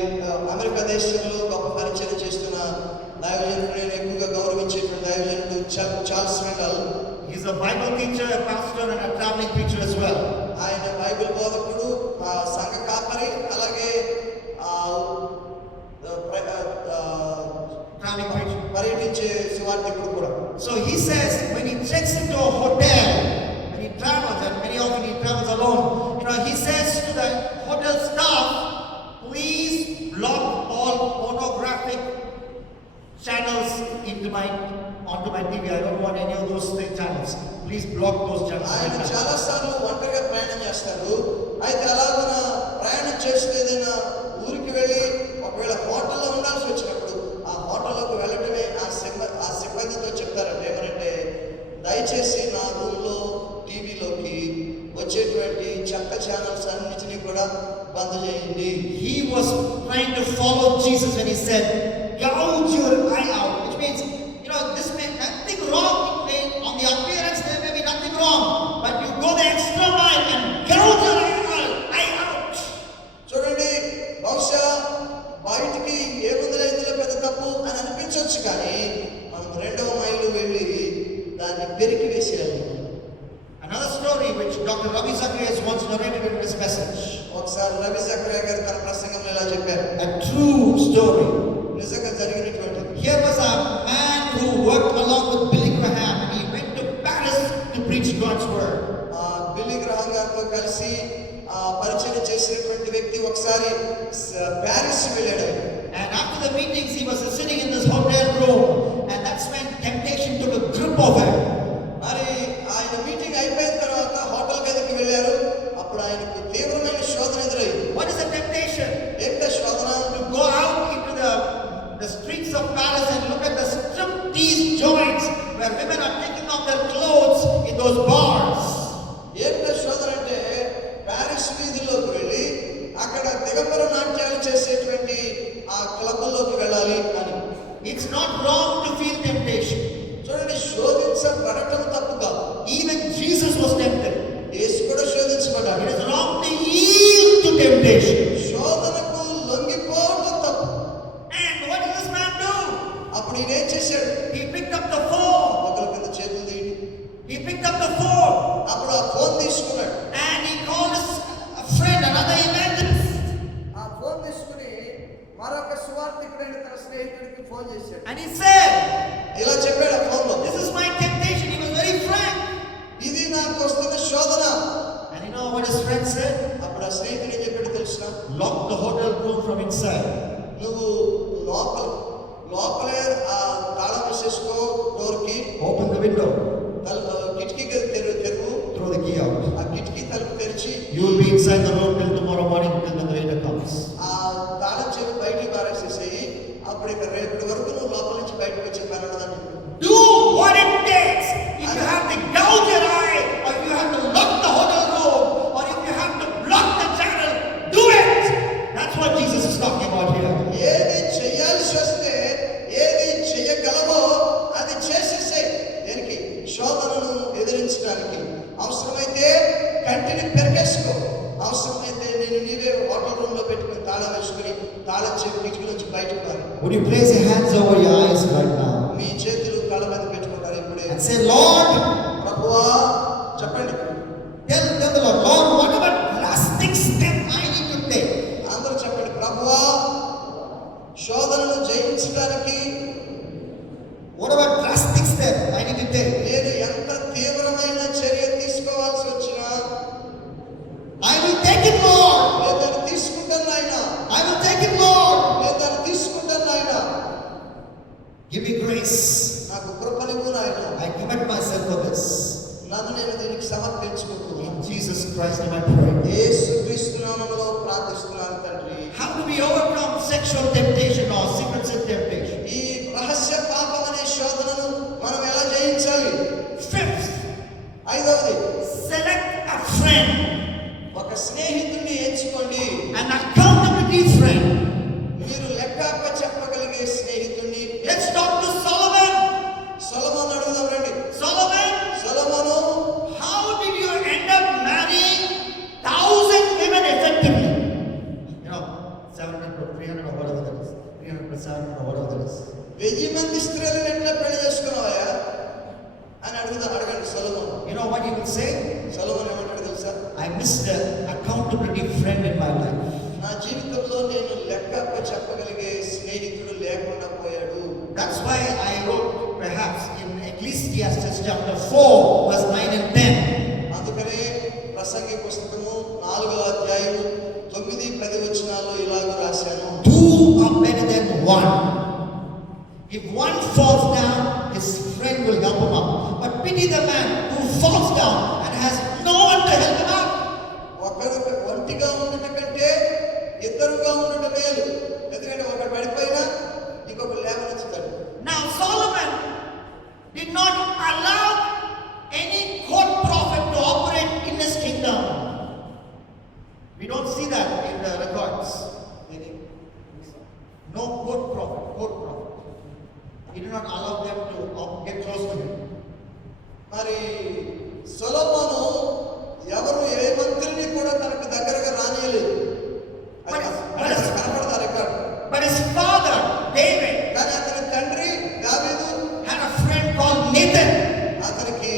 అమెరికా దేశంలో గొప్ప పరిచయం చేస్తున్న దైవజనుడు, నేను ఎక్కువగా గౌరవించేటువంటి దైవజనుడు Charles స్విండల్. He's a Bible teacher, a pastor, and a traveling preacher as well. ఆయన బైబిల్ బోధకుడు, సంఘ కాపరి, అలాగే Traveling preacher. పర్యటించే సువార్థికుడు కూడా. So he says when he checks into a hotel, when he travels, and very often he travels alone, he says to the hotel staff, please block all pornographic channels onto my TV. I don't want any of those channels. Please block those channels. ఆయన చాలా సార్లు ఒంటరిగా ప్రయాణం చేస్తారు. అయితే అలాగన ప్రయాణం చేస్తే ఏదైనా ఊరికి వెళ్ళి ఒకవేళ హోటల్లో ఉండాల్సి వచ్చినప్పుడు ఆ హోటల్లోకి వెళ్ళడమే ఆ సిబ్బందితో చెప్తారంటే ఏమనంటే, దయచేసి నా రూమ్లో టీవీలోకి వచ్చేటువంటి చెత్త ఛానల్స్ అన్నిటినీ కూడా బంద్ చేయండి. He was trying to follow Jesus when he said, gouge your eye out, which means, this may nothing wrong. On the appearance there may be nothing wrong, but you go the extra mile and gouge your eye out. చూడండి, బహుశా బయటికి ఏముందిలే ఇందులో పెద్ద తప్పు అని అనిపించవచ్చు, కానీ మనం 2వ మైలు వెళ్ళి దాన్ని పెరికి వేసేయాలి. Another story which Dr. Ravi Zacharias once narrated in his message. ఒకసారి రవి జకరియా గారు తన ప్రసంగంలో ఇలా చెప్పారు. A true story. నిజంగా జరిగినటువంటి. Here was a man who worked along with Billy Graham, and he went to Paris to preach God's word. Billy Graham గారితో కలిసి పరిచయం చేసినటువంటి వ్యక్తి ఒకసారి ప్యారిస్ వెళ్ళాడు. And after the meetings, he was sitting in this hotel room, and that's when temptation took a grip of him. మరి ఆయన meeting అయిపోయిన తర్వాత హోటల్ గదికి వెళ్ళారు. అప్పుడు ఆయనకు తీవ్రమైన శోధన ఎదురైంది. What is the temptation? ఏంటో శోధన? To go out into the streets of Paris and look at the striptease joints where women are taking off their clothes in those bars. ఏంటో శోధన అంటే ప్యారిస్ వీధిలోకి వెళ్ళి అక్కడ దిగంబర నాట్యాలు చేసేటువంటి ఆ క్లబ్లోకి వెళ్ళాలి అని. It's not wrong to feel temptation. చూడండి, శోధించబడటం తప్పు కాదు. Even Jesus was tempted. యేసు కూడా శోధించబడ్డాడు. It is wrong to yield to temptation. శోధనకు లొంగిపోవడం తప్పు. And what did this man do? అప్పుడు ఈయన ఏం చేశాడు? He picked up the phone. ఒకరి కింద చేతులు తీయండి. He picked up the phone. అప్పుడు ఆ ఫోన్ తీసుకున్నాడు. And he called his friend, another evangelist. ఆ ఫోన్ తీసుకుని మరొక సువార్థికుడైన తన స్నేహితుడికి ఫోన్ చేశాడు. And he said, ఇలా చెప్పాడు ఆ ఫోన్లో. this is my temptation. He was very frank. ఇది నాకు వస్తున్న శోధన. And you know what his friend said? అప్పుడు ఆ స్నేహితుడు ఏం చెప్పాడు తెలుసిన? Lock the hotel room from inside. నువ్వు లోపలే ఆ తాళం వేసేసుకో, డోర్కి Open the window. కిటికీ తెరువు. Throw the key out. ఆ కిటికీ తలుపు తెరిచి You will be inside the room till tomorrow morning, till when the waiter comes. ఆ తాళం చెవి బయటికి పారేసేసేయి. అప్పుడు ఇక రేపటి వరకు నువ్వు లోపల నుంచి బయటకు వచ్చే పని ఉండదని. Do what it takes. If you have to gouge your eye, or if you have to lock the hotel room, or if you have to block the channel, do it. That's what Jesus is talking about here. ఏది చేయాల్సి వస్తే, ఏది చేయగలవో అది చేసేసేయి. దేనికి? శోధనను ఎదిరించడానికి. అవసరమైతే కంటిని పెరికేసుకో. అవసరమైతే నీవే హోటల్ రూమ్ లో పెట్టుకుని తాళం వేసుకుని తాళం చెవి కిటికీ నుంచి బయటకు పారి. Would you place your hands over your eyes right now మీ చేతులు కళ్ళ మీద పెట్టుకుంటారు ఇప్పుడే. and say, Lord, ప్రభువా, చెప్పండి. tell the Lord, Lord, whatever drastic step I need to take. అందరూ చెప్పండి. ప్రభువా, శోధనను జయించడానికి Whatever drastic step I need to take. నేను ఎంత తీవ్రమైన చర్య తీసుకోవాల్సి వచ్చినా I will take it, Lord. నేను దాన్ని తీసుకుంటాను నాయనా. I will take it, Lord. నేను దాన్ని తీసుకుంటాను నాయనా. Give me grace. నాకు కృపనివ్వు నాయనా. I commit myself for this. నన్ను నేను దీనికి సమర్పించుకుంటున్నాను. In Jesus Christ name I pray. యేసుక్రీస్తు నామములో ప్రార్థిస్తున్నాను తండ్రి. How do we overcome sexual temptation or secret sin temptation? ఈ రహస్య పాపం అనే శోధనను మనం ఎలా జయించాలి? Fifth, 5వది, select a friend, ఒక స్నేహితుడిని ఎంచుకోండి. an accountability friend. మీరు లెక్కప్ప చెప్పగలిగే స్నేహితుడిని. Let's talk to Solomon. సొలొమోను అడుగుదాం రండి. Solomon, Solomon, how did you end up marrying he will say? సొలొమోను ఏమంటాడు తెలుసా? I missed an accountability friend in my life. నా జీవితంలో నేను లెక్క చెప్పగలిగే స్నేహితుడు లేకుండా పోయాడు. That's why I wrote perhaps in Ecclesiastes chapter 4 verse 9 and 10. అందుకనే ప్రసంగి పుస్తకము 4వ అధ్యాయం 9-10 వచనాల్లో ఇలాగ రాశాను. Two are better than one. If one falls down, his friend will help him up. But pity the man who falls down and has no one to help him up. ఒకరు ఒంటిగా ఉండటం కంటే ఇద్దరుగా ఉండటం మేలు. ఎందుకంటే ఒకడు పడిపోయినా ఇంకొకరు లేవనెత్తుతాడు. Now Solomon did not allow any court prophet to operate in his kingdom. We don't see that in the records. No court prophet. He did not allow them to get close to him. మరి సొలొమోను ఎవరు ఏ మంత్రిని కూడా తనకు దగ్గరగా రానియలేదు. కనపడతారు ఇక్కడ. But his father, David, కానీ అతని తండ్రి దావీదు had a friend called Nathan. అతనికి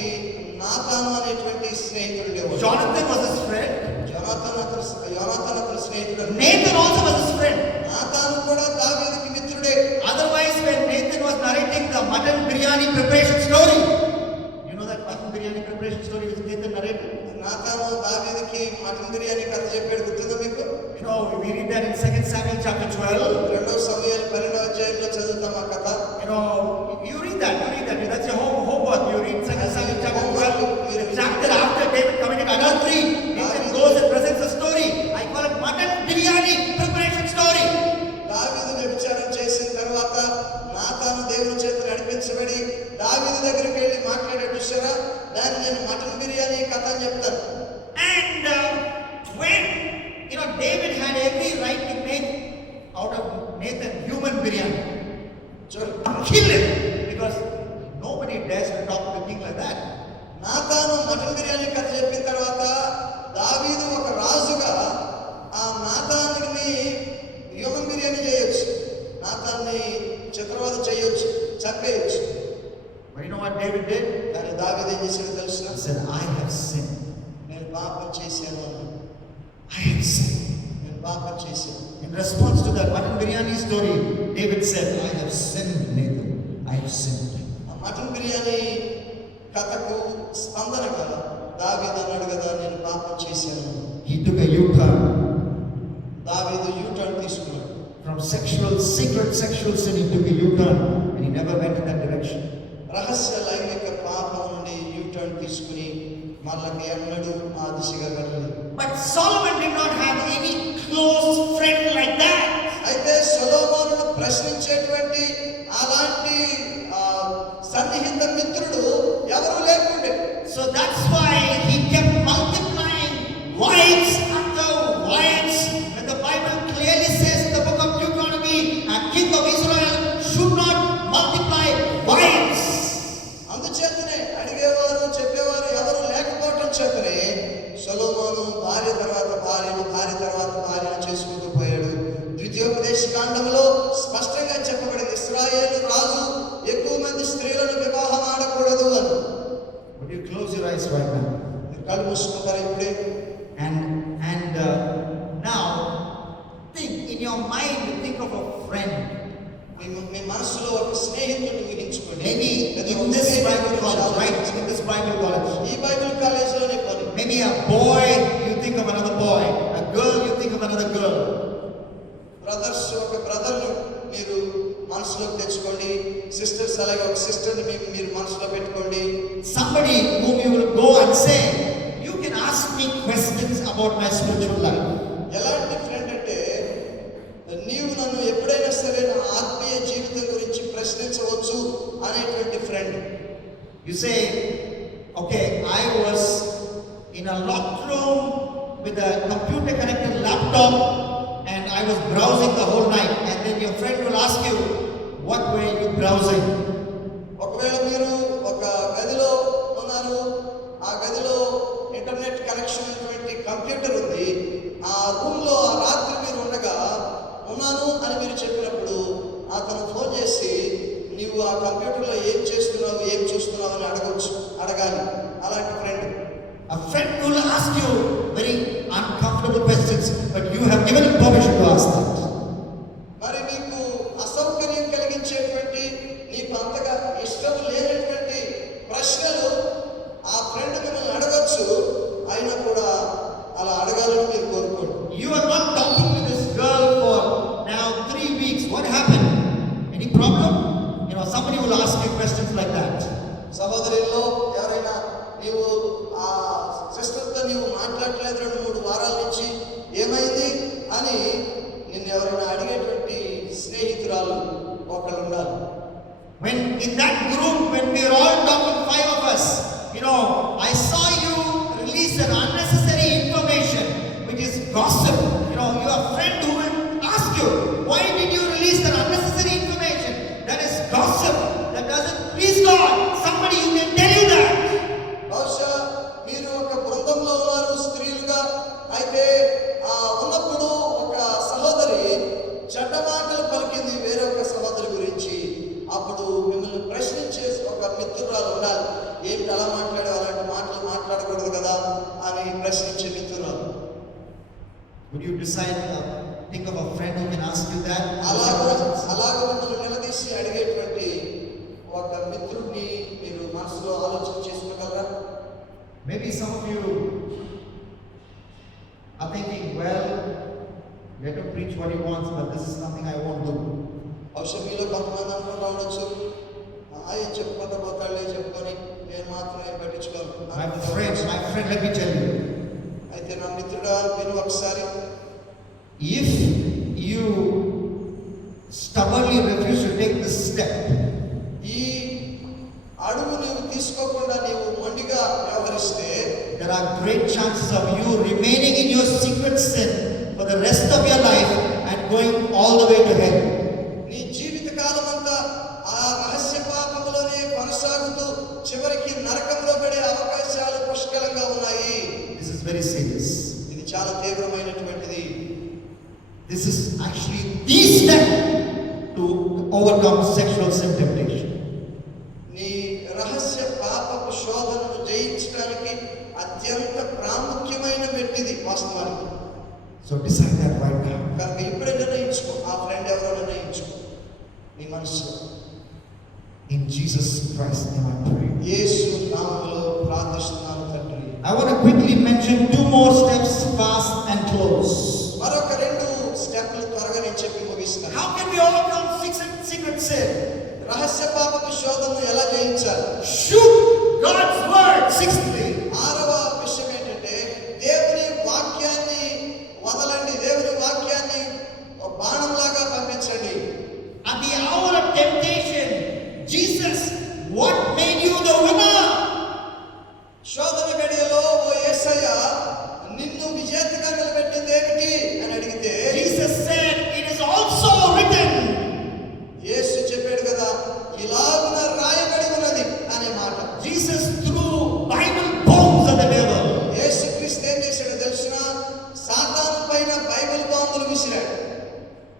నాతాను అనేటువంటి స్నేహితుడు ఉండేవాడు. Jonathan was his friend. యోనాతాను అతని స్నేహితుడు. Nathan also was his friend. నాతాను కూడా దావీదుకి మిత్రుడే. Otherwise, when Nathan was narrating the mutton biryani preparation story, you know that mutton biryani preparation story which Nathan narrated? నాతాను దావీదుకి మటన్ బిర్యానీ కథ చెప్పాడు, గుర్తుందా మీకు? You know, we read that in 2 Samuel chapter 12. 2 సమూయేలు 12వ అధ్యాయంలో చదువుతాం ఆ కథ. You know, you read that. That's your homework. You read 2 Samuel chapter 12. The chapter after David committed adultery, Nathan goes and presents a story. I call it mutton biryani preparation story. దావీదు వ్యభిచారం చేసిన తర్వాత నాతాను దేవుని చేత నడిపించబడి దావీదు దగ్గరికి వెళ్ళి మాట్లాడాడు చూసారా, దాన్ని నేను మటన్ బిర్యానీ కథ అని చెప్తాను. And when, you know, David had every right to make out of Nathan human biryani. Kill him. Because nobody dares to talk to a king like that. Nathan mutton biryani కథ చెప్పిన తర్వాత దావీదు ఒక రాజుగా ఆ నాతాన్ని హ్యూమన్ బిర్యానీ చేయొచ్చు, నాతాన్ని చిత్రవద చేయొచ్చు, చంపేయచ్చు. But you know what David did? కానీ దావీదు ఏం చేశాడో తెలుసు? He said, I have sinned. నేను పాపం చేశాను. I have sinned. నేను పాపం చేశాను. In response to that mutton biryani story, David said, I have sinned, Nathan. I have sinned. ఆ మటన్ బిర్యానీ కథకు స్పందనగా దావీదు అన్నాడు కదా, నేను పాపం చేశాను. He took a U-turn దావీదు యూటర్న్ తీసుకున్నాడు. from secret sexual sin. He took a U-turn and he never went in that direction. రహస్య లైంగిక పాపం నుండి యూటర్న్ తీసుకుని మళ్ళీ ఎన్నడూ ఆ దిశగా వెళ్ళలేదు. But Solomon did not have any close friend like that. అయితే సొలొమోనును ప్రశ్నించేటువంటి అలాంటి సన్నిహిత మిత్రుడు ఎవరు లేకుండే. So that's why he kept multiplying wives after wives. When the Bible clearly says in the book of Deuteronomy, a king of Israel should not multiply wives. అందుచేతనే అడిగేవారు చెప్పేవారు ఎవరు లేకపోవటం చేతనే సొలొమోను భార్య తర్వాత భార్యను చేసుకుంటూ పోయాడు. ద్వితీయోపదేశ కాండంలో స్పష్టంగా చెప్పబడింది, ఇశ్రాయేలు రాజు ఎక్కువ మంది స్త్రీలను వివాహం ఆడకూడదు అని. Would you close your eyes right now? కళ్ళు మూసుకుంటారు ఇప్పుడే. And now think in your mind, think of a friend. మీ మనసులో ఒక స్నేహితుడిని ఊహించుకోండి. Maybe in this Bible college, right? In this Bible college. ఈ బైబిల్ కాలేజీలోనే పని. Maybe a boy, you think of another boy. A girl, you think of another girl. Brothers, ఒక బ్రదర్ను మీరు మనసులోకి తెచ్చుకోండి. సిస్టర్స్, అలాగే ఒక సిస్టర్ని మీరు మనసులో పెట్టుకోండి. Somebody whom you will go and say, you can ask me questions about my spiritual life. ఎలాంటి ఫ్రెండ్ అంటే, నీవు నన్ను ఎప్పుడైనా సరే నా ఆత్మీయ జీవితం గురించి ప్రశ్నించవచ్చు అనేటువంటి friend. You say, okay, I was in a locked room with a computer connected laptop and I was browsing the whole night, and then your friend will ask you, what were you browsing? ఒకవేళ మీరు ఒక గదిలో ఉన్నారు, ఆ గదిలో internet connection ఉన్నటువంటి computer ఉంది, ఆ రూమ్లో ఆ రాత్రి మీరు ఉండగా ఉన్నాను అని మీరు చెప్పినప్పుడు అతను ఫోన్ చేసి నీవు ఆ కంప్యూటర్లో ఏం చేస్తున్నావు, ఏం చూస్తున్నావు అని అడగాలి. అలాంటి friend. A friend will ask you very uncomfortable questions, but you have given him permission to ask that. మరి నీకు అసౌకర్యం కలిగించేటువంటి నీకు అంతగా ఇష్టం లేనటువంటి ప్రశ్నలు ఆ ఫ్రెండ్ మిమ్మల్ని అడగచ్చు, అయినా కూడా అలా అడగాలని మీరు కోరుకోండి. You are not talking to this girl for now 3 weeks. What happened? Any problem? You know, somebody will ask you questions like that. సహోదరుల్లో ఎవరైనా నీవు ఆ సిస్టర్తో నీవు మాట్లాడలేదు 2-3 వారాల నుంచి ఏమైంది అని నిన్ను ఎవరైనా అడిగేటువంటి స్నేహితురాలు ఒకళ్ళు ఉండాలి. When in that group, when we are all talking, 5 of us, you know, I saw you release an unnecessary information, which is gossip. You know, your friend who will ask you, why did you release that unnecessary information? That is gossip. That doesn't please God. Somebody who can tell you that. బహుశా మీరు ఒక బృందంలో ఉన్నారు స్త్రీలుగా, అయితే ఉన్నప్పుడు ఒక సహోదరి చెడ్డ మాటలు పలికింది వేరొక సహోదరి గురించి. అప్పుడు మిమ్మల్ని ప్రశ్నించే ఒక మిత్రురాలు ఉండాలి. ఏమిటి అలా మాట్లాడే, అలాంటి మాటలు మాట్లాడకూడదు కదా అని ప్రశ్నించే మిత్రురాలు. Would you decide, think of a friend who can ask you that? అలాగ మిమ్మల్ని నిలదీసి అడిగేటువంటి ఒక మిత్రుడిని మీరు మనసులో ఆలోచన చేసుకోగలరా? Maybe some of you are thinking, well, let him preach what he wants, but this is something I won't do. బహుశా మీలో కొంతమంది అనుకుంటూ ఉండొచ్చు, ఆయన చెప్పుకుంటూ పోతాడులే చెప్పుకొని నేను మాత్రం ఏం పట్టించుకోను. My friend, let me tell you. అయితే నా మిత్రుడా విను ఒకసారి, If you stubbornly refuse to take this step, ఈ అడుగు నీవు తీసుకోకుండా నీవు మొండిగా వ్యవహరిస్తే there are great chances of you remaining in your secret sin for the rest of your life and going all the way to hell. నీ జీవిత కాలం అంతా ఆ రహస్య పాపములోనే కొనసాగుతూ చివరికి నరకంలో పడే అవకాశాలు పుష్కలంగా ఉన్నాయి. This is very serious. ఇది చాలా తీవ్రమైనటువంటిది. This is actually the step to overcome sexual sin temptation. నీ రహస్య పాపపు శోధనను జయించడానికి అత్యంత ప్రాముఖ్యమైన వ్యక్తిది వాస్తవానికి. So decide that right now. కనుక ఇప్పుడే నిర్ణయించుకో, ఆ ఫ్రెండ్ ఎవరో నిర్ణయించుకో నీ మనసులో. In Jesus Christ's name I pray. యేసు నామములో ప్రార్థిస్తున్నాను తండ్రి. I want to quickly mention 2 more steps, fast and close. మరొక 2 స్టెప్లు త్వరగా నేను చెప్పి ముగిస్తాను. How can we overcome secret sin? రహస్య పాపపు శోధనను ఎలా జయించాలి? Shoot God's word. 6th, 6వ విషయం ఏంటంటే దేవుని వాక్యాన్ని వదలండి. దేవుని వాక్యాన్ని ఒక బాణంలాగా పంపించండి. at the hour of temptation, Jesus, what made you the winner? శోధన గడియలో ఓ యేసయ్య నిన్ను విజేతగా నిలబెట్టింది ఏమిటి అని అడిగితే Jesus said, it is also written. యేసు చెప్పాడు కదా, ఇలాగున రాయబడి ఉన్నది అనే మాట. Jesus threw Bible bombs at the devil. యేసు క్రీస్తు ఏం చేశాడో తెలుసిన, సాతాను పైన బైబిల్ బాంబులు విసిరాడు.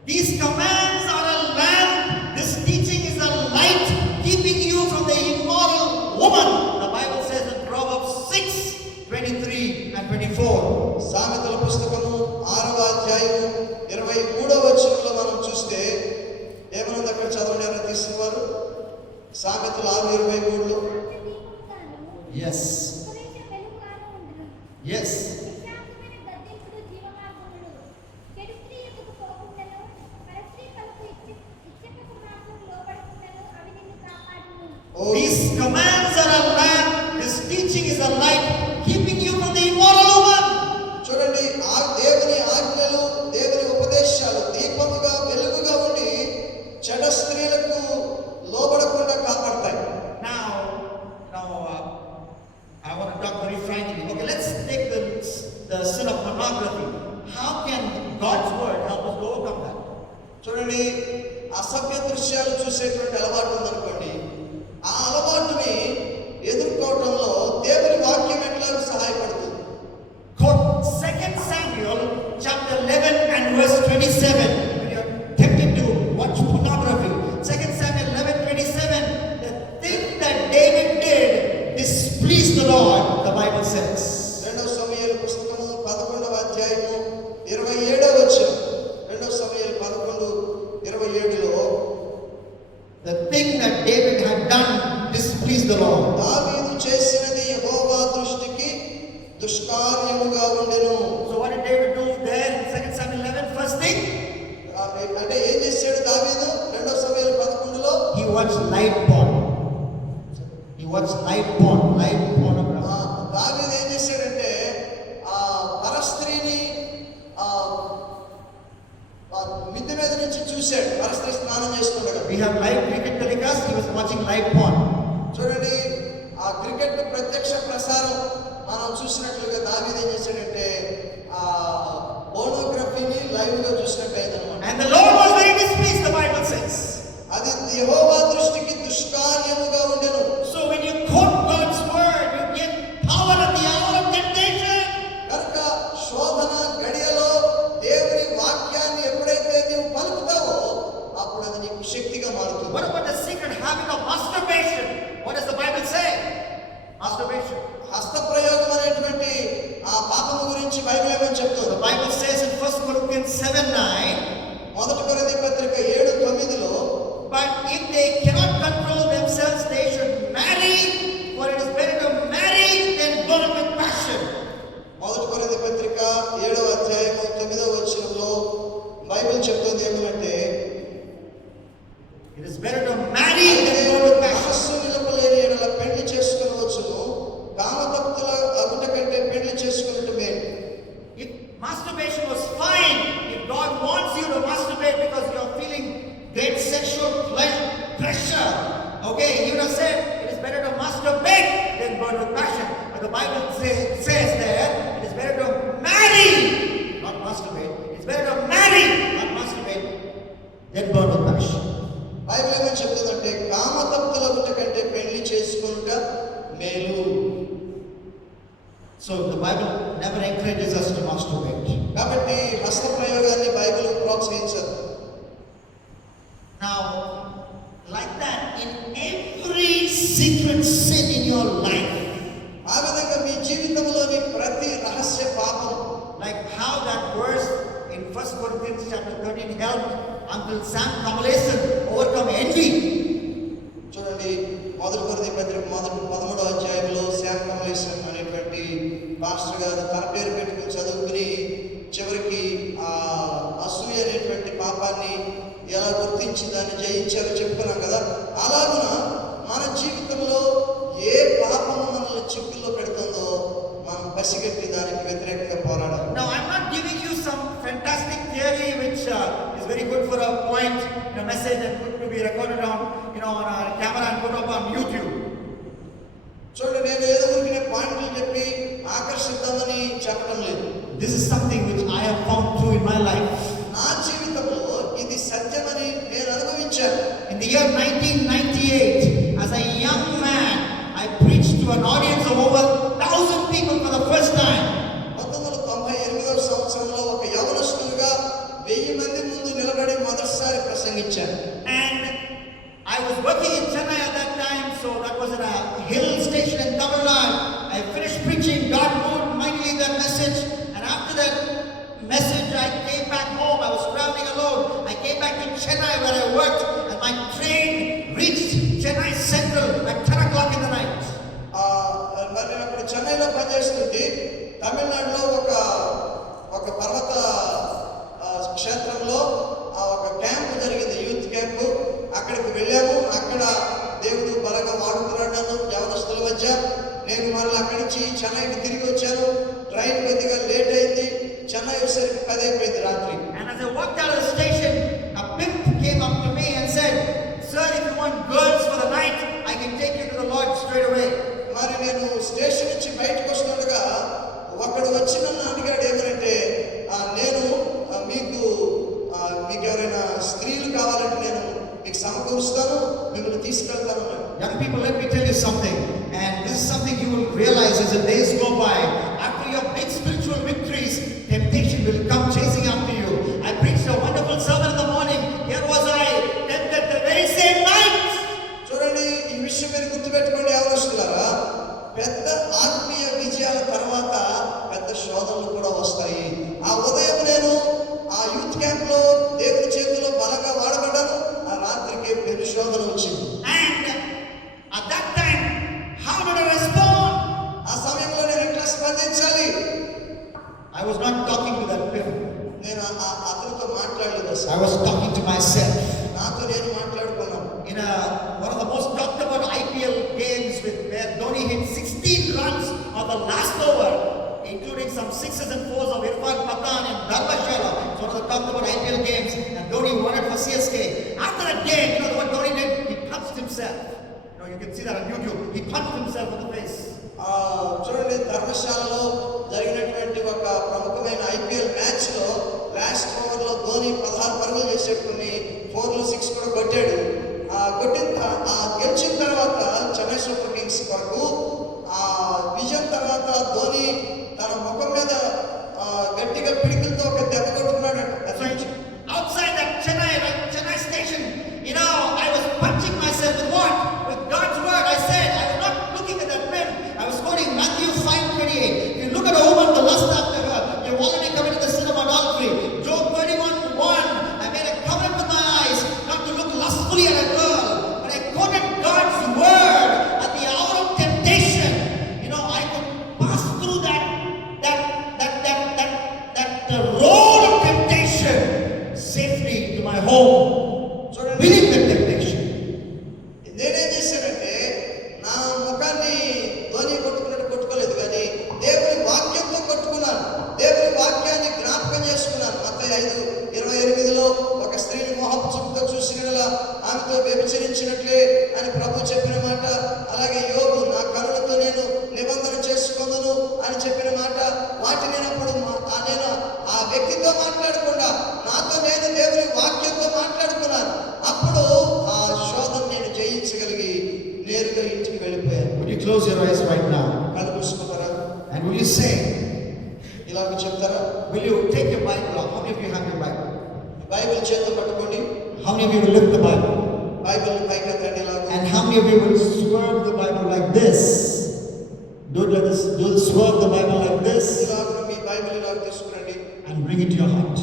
These commands are a lamp. This teaching is a light, keeping you from the immoral woman. The Bible says in Proverbs 6:23 and 24. సామెతల పుస్తకము 6వ అధ్యాయము 23వ వచనంలో మనం చూస్తే ఏమనుంది అక్కడ చదవండి, ఎవరైనా తీసిన వారు. సామెతలు 6:23లో Yes. Yes. Oh These commands are a lamp. This teaching is a light, keeping you from the immoral woman. చూడండి, ఆ దేవుని ఆజ్ఞలు, దేవుని ఉపదేశాలు దీపముగా వెలుగుగా ఉండి చెడ స్త్రీలకు లోబడకుండా కాపాడతాయి. Now, I want to talk very frankly. Okay, let's take the sin of pornography. How can God's word help us to overcome that? చూడండి, అసభ్య దృశ్యాలు చూసేటువంటి అలవాటు ఉందనుకోండి, ఆ అలవాటుని ఎదుర్కోవడంలో దేవుని వాక్యం ఎట్లాగో సహాయపడుతుంది. Quote 2 Samuel chapter 11 and verse 27. When you're tempted to watch pornography, 2 Samuel 11:27. The thing that David did displeased the Lord, the Bible says. ప్రకారం మనం చూసినట్లుగా దావీదు ఏం చేశాడంటే ఆ పోర్నోగ్రఫీని లైవ్ గా చూసినట్టయిందన్నమాట. And the Lord was very displeased, the Bible says. అది యెహోవా దృష్టికి దుష్కార్యముగా ఉండెను. So when you quote God's word, you get power at the hour of temptation. కనుక శోధన గడియలో దేవుని వాక్యాన్ని ఎప్పుడైతే నీవు పలుకుతావో అప్పుడు అది నీకు శక్తిగా మారుతుంది. What about the secret habit of masturbation? What does the Bible say? Masturbation. హస్తప్రయోగం అనేటువంటి ఆ పాపము గురించి బైబిల్ ఏమని చెప్తుంది? The Bible says in 1 Corinthians 7:9, మొదటి కొరింథీ పత్రిక 7:9లో, but if they cannot control themselves, they should marry, for it is better to marry than burn with passion. మొదటి కొరింథీ పత్రిక 7:9 బైబిల్ చెప్తుంది ఏమంటే, It is better to marry than burn with passion. మనస్సు నిలపలేని ఎడల పెళ్లి చేసుకొనవచ్చును, కామతప్తుల అగుట కంటే పెళ్లి చేసుకొనుట మేలు. If masturbation was fine, if God wants you to masturbate because you are feeling great sexual pressure, okay, he would have said it is better to masturbate than burn with passion. But the Bible says there, it is better to marry, not masturbate. It's better to marry, not masturbate, than burn with passion. Bible ఏమని చెప్తుందంటే, కామతప్తుల అగుట కంటే పెళ్లి చేసుకొనుట మేలు. So the Bible never encourages us to masturbate. కాబట్టి హస్త ప్రయోగాన్ని Bible ప్రోత్సహించదు. Now, like that, in every secret sin in your life, ఆ విధంగా మీ జీవితంలోని ప్రతి రహస్య పాపం, like how that verse in 1 Corinthians chapter 13 helped Uncle Sam Kamalesan overcome envy. చూడండి, మొదటి కొరింథీ పత్రిక 13వ శామ్ కమలేసన్ అనేటువంటి పాస్టర్ గారు తన పేరు పెట్టుకుని చదువుకుని చివరికి ఆ అసూయ అనేటువంటి పాపాన్ని ఎలా గుర్తించి దాన్ని జయించారో చెప్పుకున్నాం కదా. అలాగున మన జీవితంలో ఏ పాపము మనల్ని చిక్కుల్లో పెడుతుందో మనం పసిగట్టి దానికి వ్యతిరేకంగా పోరాడాలి. Now, I'm not giving you some fantastic theory which is very good for a point in a message and good to be recorded on, on a camera and put up on YouTube. చూడండి, నేను ఏదో ఊరికే పాయింట్లు చెప్పి ఆకర్షిద్దామని చెప్పడం లేదు. This is something which I have found true in my life. నా జీవితంలో ఇది సత్యమని నేను అనుభవించాను. In the year 1998, as a young man, I preached to an audience of over 1,000 people for the first time. 1998వ సంవత్సరంలో ఒక యవనస్తునిగా 1000 మంది ముందు నిలబడి మొదటిసారి ప్రసంగించాను. And I was working in Chennai at that time, so that was in a hill station in Tamil Nadu. I finished preaching, God moved mightily that message, and after that message I came back home. I was traveling alone. I came back to Chennai where I worked, and my train reached Chennai Central at 10 o'clock in the night. మరి నేను అప్పుడు చెన్నైలో పనిచేస్తుంటే తమిళనాడులో ఒక పర్వత క్షేత్రంలో ఒక క్యాంపు జరిగింది, యూత్ క్యాంపు. అక్కడికి వెళ్ళాము. అక్కడ దేవుడు బలంగా వాడుకున్నాడు నన్ను యవనస్తుల మధ్య. నేను మళ్ళీ అక్కడి నుంచి చెన్నైకి తిరిగి వచ్చాను. ట్రైన్ కొద్దిగా లేట్ అయింది. చెన్నై వచ్చేసరికి 10 అయిపోయింది రాత్రి. And as I walked out of the station, a pimp came up to me and said, "Sir, if you want girls for the night, I can take you to the lodge straight away." మరి నేను station నుంచి బయటకు వస్తుండగా ఒకడు వచ్చి నన్ను అడిగాడు ఏమనంటే, నేను మీకు ఎవరైనా స్త్రీలు కావాలంటే నేను మీకు సమకూరుస్తాను, మిమ్మల్ని తీసుకెళ్తాను. Young people, let me tell you something, and this is something you will realize as the days go by. After your big spiritual victories, temptation will come chasing after you. I preached a wonderful sermon in the morning. Here was I, tempted the very same night. చూడండి, ఈ విషయం మీరు గుర్తుపెట్టుకోండి యవనస్తులారా. పెద్ద ఆత్మీయ విజయాల తర్వాత పెద్ద శోధనలు కూడా వస్తాయి. ఆ ఉదయం నేను ఆ యూత్ క్యాంప్ లో దేవుని చేతిలో బలంగా వాడబడ్డాను. ఆ రాత్రికి పెద్ద శోధన వచ్చింది. And at that time, how did I respond? ఆ సమయంలో నేను ఎట్లా స్పందించాలి? I was not talking to that pimp. నేను అతనితో మాట్లాడలేదు. I was talking to myself. నాతో నేను మాట్లాడుకున్నాను. In one of the most talked about IPL games where Dhoni hit 16 runs on the last over, including some 6s and 4s of Irfan Pathan and Dharmashala. It's one of the talked about IPL games, and Dhoni won it for CSK. After that game, you know what Dhoni did? He punched himself. You can see that on YouTube. He punched himself in the face. ధర్మశాలలో జరిగినటువంటి ఒక ప్రముఖమైన IPL match లో last over లో ధోని 16 పరుగులు చేసేట్టుకుని 4 6 కూడా కొట్టాడు. గెలిచిన తర్వాత చెన్నై సూపర్ కింగ్స్ కొరకు ఆ విజయం తర్వాత ధోని తన ముఖం మీద గట్టిగా పిడికిలతో ఒక దెబ్బ కొట్టుకున్నాడు. Outside that Chennai station, I was punching myself with what? With God's word. I said, I was not looking at that pen. I was quoting Matthew 5:28. If you look at a woman to lust after her, you've already committed the sin of adultery. Job 31:1. I made a covenant with my eyes not to look lustfully at a girl, but I quoted God's word at the hour of temptation. I could pass through that road of temptation safely to my home. Winning the temptation. నేనేం చేశానంటే నా ముఖాన్ని ధోని కొట్టుకోలేదు, కానీ దేవుని వాక్యంతో కొట్టుకున్నాను. దేవుని వాక్యాన్ని జ్ఞాపకం చేసుకున్నాను. మత్తయి 5:28లో ఒక స్త్రీని మోహపు చూపుతో చూసినలా ఆమెతో వ్యభిచరించినట్లే అని ప్రభు చెప్పిన మాట. అలాగే యోబు నా కనులతో నేను నిబంధన చేసుకొందును అని చెప్పిన మాట. వాటిని నేను ఆ వ్యక్తితో మాట్లాడకుండా నాతో నేను దేవుని వాక్యంతో మాట్లాడుకున్నాను. అప్పుడు ఆ శోధన నేను జయించగలిగి నేరుగా ఇంటికి వెళ్ళిపోయాను. Would you close your eyes right now? కళ్ళు మూసుకుంటారా? And will you say, ఇలాగ చెప్తారా? will you take your Bible out? How many of you have your Bible? Bible చేతితో పట్టుకోండి. How many of you will lift the Bible? Bible పైకి ఎత్తండి ఇలాగ. And how many of you will swerve the Bible like this? Do it like this. Do you swerve the Bible like this? ఇలాగ మీ Bible ఇలాగ తీసుకురండి. And bring it to your heart.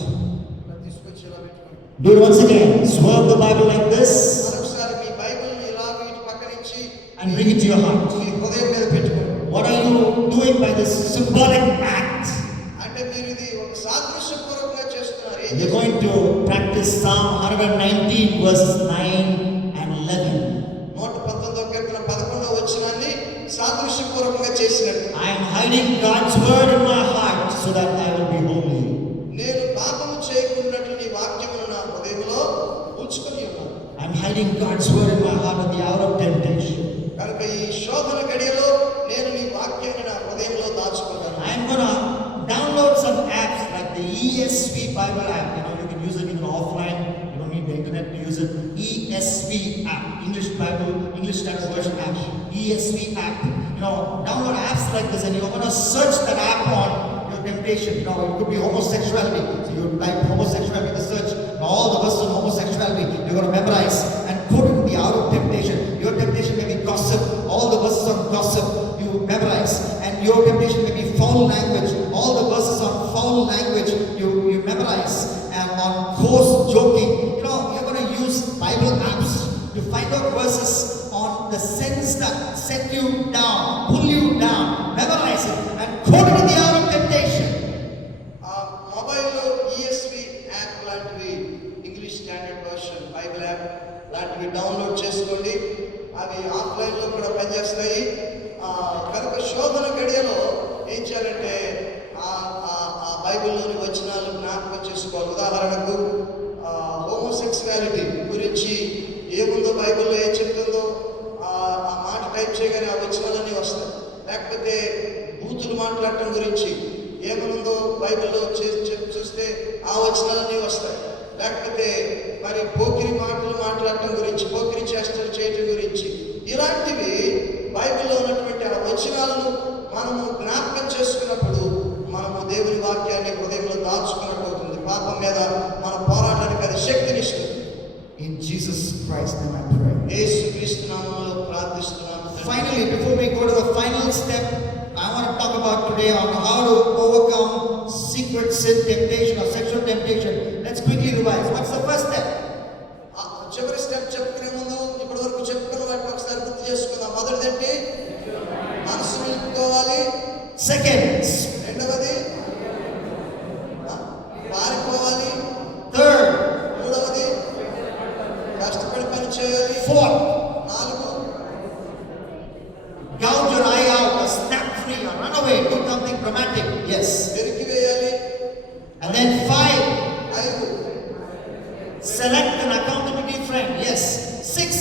ఇలా తీసుకొచ్చి ఇలా పెట్టుకోండి. Do it once again. Swerve the Bible like this. మరొకసారి మీ బైబిల్ని ఇలాగ ఇటు పక్క నుంచి And bring it to your heart. మీ హృదయం మీద పెట్టుకోండి. What are you doing by this symbolic act? అంటే మీరు ఇది ఒక సాదృశ్యపూర్వకంగా చేస్తున్నారు. ఏం You're going to practice Psalm 119 verses 9 and 11. 119వ కీర్తన 11వ వచనాన్ని సాదృశ్యపూర్వకంగా చేసినట్టు. I am hiding God's word in my heart so that I will be holy. నేను పాపము చేయకున్నట్లు నీ వాక్యమును నా హృదయంలో ఉంచుకొని ఉన్నాను. I am hiding God's word in my heart at the hour of temptation. కనుక ఈ శోధన గడియలో నేను నీ వాక్యాన్ని నా హృదయంలో దాచుకుంటాను. I am going to download some apps like the ESV Bible app. You can use it even offline. You don't need the internet to use it. ESV app, English Bible, English Standard Version app. ESV app. Download apps like this, and you're going to search that app on your temptation. It could be homosexuality. So you type homosexuality in the search, and all the verses on homosexuality you're going to memorize and put it in the hour of temptation. Your temptation may be gossip. All the verses on gossip you memorize, and your temptation may be foul language. All the verses on foul language you memorize, and on coarse joking. You're going to use Bible apps to find out verses on the sins that set you down, pull you down. Memorize it and quote it in the hour of temptation. మొబైల్లో ESV app లాంటివి, English standard version Bible app లాంటివి download చేసుకోండి. అవి ఆఫ్లైన్లో కూడా పనిచేస్తాయి. కనుక శోధన గడియలో ఏం చేయాలంటే ఆ బైబిల్లోని వచనాలు జ్ఞాపకం చేసుకోవాలి. ఉదాహరణకు హోమోసెక్సువాలిటీ గురించి ఏముందో బైబిల్లో ఏం చెప్తుందో ఆ మాట టైప్ చేయగానే ఆ వచనాలన్నీ వస్తాయి. లేకపోతే బూతులు మాట్లాడటం గురించి ఏమనుందో బైబిల్లో చూస్తే ఆ వచనాలన్నీ వస్తాయి. లేకపోతే మరి పోకిరి మాటలు మాట్లాడటం గురించి, పోకిరి చేష్టలు చేయటం గురించి, ఇలాంటివి బైబిల్లో ఉన్నటువంటి ఆ వచనాలను మనము జ్ఞాపకం చేసుకున్నప్పుడు మనము దేవుని వాక్యాన్ని హృదయంలో దాచుకున్నట్టు అవుతుంది. పాపం మీద మన పోరాటానికి అది శక్తినిస్తుంది. In Jesus Christ's name I pray. యేసుక్రీస్తు నామములో ప్రార్థిస్తున్నాను. Finally, before we go to the final step, I want to talk about today on how to overcome secret sin temptation or sexual temptation. Let's quickly revise. What's the first step? చివరి step చెప్పుకునే ముందు ఇప్పటి వరకు చెప్పుకున్న వాటిని ఒకసారి గుర్తు చేసుకుందాం. మొదటిదేంటి? మనసు నిలుపుకోవాలి. Second, రెండవది పారిపోవాలి. third, మూడవది కష్టపడి పని చేయాలి. fourth, 4 gouge your eye out or snap free or run away, do something dramatic. Yes. పెరికి వేయాలి. And then 5, 5 select an accountability friend. Yes. 6,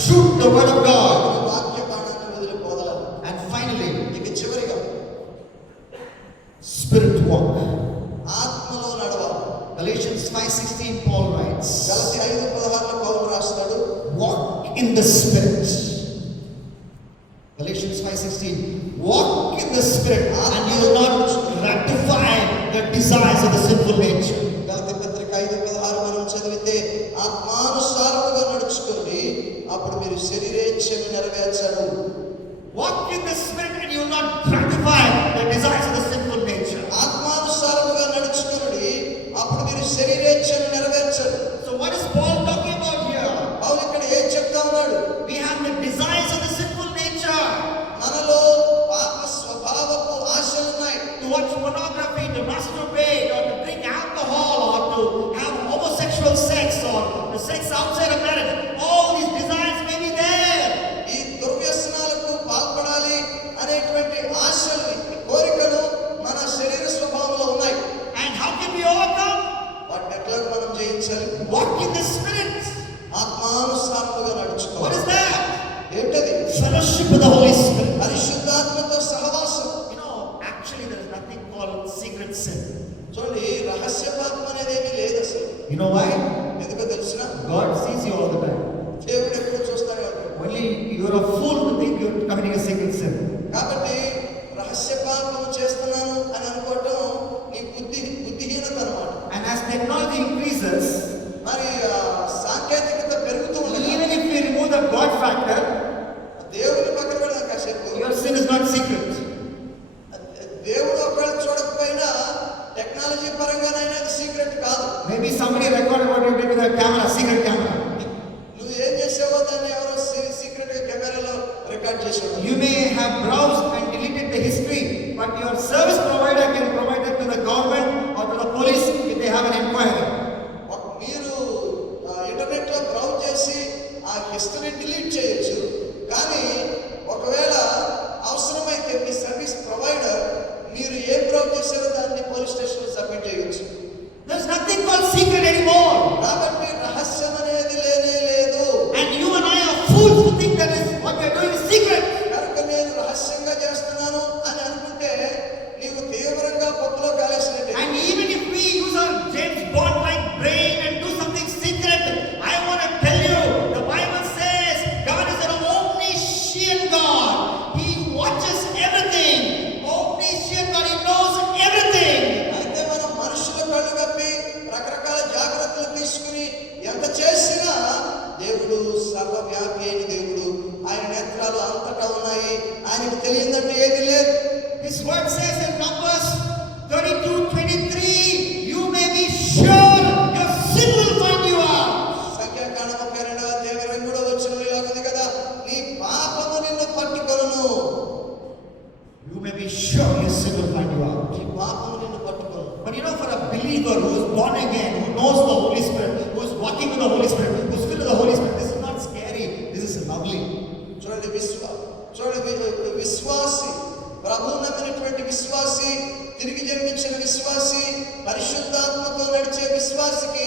shoot the word of God. వాక్య బాణాన్ని వదిలి పోదలాలి. And finally, walk. ఆత్మలో నడవాలి. Galatians 5:16 Paul writes, గలతీ 5:16 పౌలు రాస్తాడు, walk in the Spirit. Galatians 5:16, walk in the Spirit and you will not gratify the desires of the sinful nature. గలతీ పత్రిక 5:16 మనం చదివితే ఆత్మానుసారముగా నడుచుకోండి, అప్పుడు మీరు శరీరేచ్ఛను నెరవేర్చరు. Walk in the Spirit and you will not gratify the desires of the sinful nature. ఆత్మానుసారముగా నడుచుకోండి, అప్పుడు మీరు శరీరేచ్ఛను నెరవేర్చరు. So what is Paul talking about here? పౌలు ఇక్కడ ఏం చెప్తా ఉన్నాడు? We have the desires of the sinful nature. మనలో పాప స్వభావపు ఆశలు ఉన్నాయి. To watch pornography, to masturbate, or to drink alcohol, or to have homosexual sex, or the sex outside of marriage. All these desires may be there. ఈ దుర్వ్యసనాలకు పాల్పడాలి అనేటువంటి ఆశలు, ఈ కోరికలు మన శరీర స్వభావంలో ఉన్నాయి. And how can we overcome? వాటిని ఎట్లా మనం జయించాలి? Walk in the Spirit. ఆత్మానుసారముగా What నడుచుకోవాలి. is that? ఏంటది? Fellowship with the Holy Spirit. పరిశుద్ధాత్మతో సహవాసం. You know, actually there is nothing called secret sin. చూడండి, రహస్య పాపం అనేది ఏమీ లేదు అసలు. You know why? ఎందుకో తెలుసునా? God sees you all the time. దేవుడు ఎప్పుడు చూస్తానే ఉంటాడు. Only you are a fool to think you are committing a secret sin. కాబట్టి రహస్య పాపం చేస్తున్నాను అని అనుకోవటం నీ బుద్ధిహీనత అన్నమాట. And as technology increases, మరి సాంకేతికత పెరుగుతూ ఉండగా even if we remove the God factor, దేవుని పక్కన పెడదాం కాసేపు. your sin is not secret. దేవుడు ఒకవేళ చూడకపోయినా టెక్నాలజీ పరంగానైనా అది సీక్రెట్ కాదు. Maybe somebody recorded what you did with a camera, secret camera. నువ్వు ఏం చేసావో దాన్ని ఎవరో సీక్రెట్ గా కెమెరాలో రికార్డ్ చేసావు. You may have browsed and deleted the history, but your service provider can provide it to the government or to the police if they have an inquiry. మీరు internet లో బ్రౌజ్ చేసి ఆ history delete చేయొచ్చు, కానీ ఒకవేళ అవసరమైతే మీ service provider మీరు ఏం బ్రౌజ్ చేశారో దాన్ని పోలీస్ స్టేషన్ లో సబ్మిట్ చేయొచ్చు. There's nothing called secret anymore. కాబట్టి రహస్యం అనేది లేనే లేదు. And you and I are fools to think that is what we are doing is secret. కనుక నేను రహస్యంగా చేస్తున్నాను అని అనుకుంటే నీవు తీవ్రంగా పొట్టులో కాలేసినట్టే. And even if we use our James Bond like brain and do something secret, I want to tell you, the Bible says God is an omniscient God. He watches everything. Omniscient God, He knows everything. అయితే మనం మనుషుల కళ్ళు కప్పి రకరకాల జాగ్రత్తలు తీసుకుని ఎంత చేసినా దేవుడు సర్వవ్యాపి అయిన దేవుడు. ఆయన నేత్రాలు అంతటా ఉన్నాయి. ఆయనకు తెలియదంటే ఏమీ లేదు. His word says in Numbers 32:23, you may be sure your sin will find you out. సంఖ్యాకాండం 32వ అధ్యాయం 23వ వచనంలో ఇలా ఉంది కదా, నీ పాపము నిన్ను పట్టుకొనును. You may be sure your sin will find you out. నీ పాపము నిన్ను పట్టుకొను. But you know, for a believer who is born again, who knows the Holy Spirit, who is walking with the Holy Spirit, who is filled with the Holy Spirit, this is not scary. This is lovely. చూడండి, విశ్వాసి, ప్రభు నమ్మినటువంటి విశ్వాసి, తిరిగి జన్మించిన విశ్వాసి, పరిశుద్ధాత్మతో నడిచే విశ్వాసికి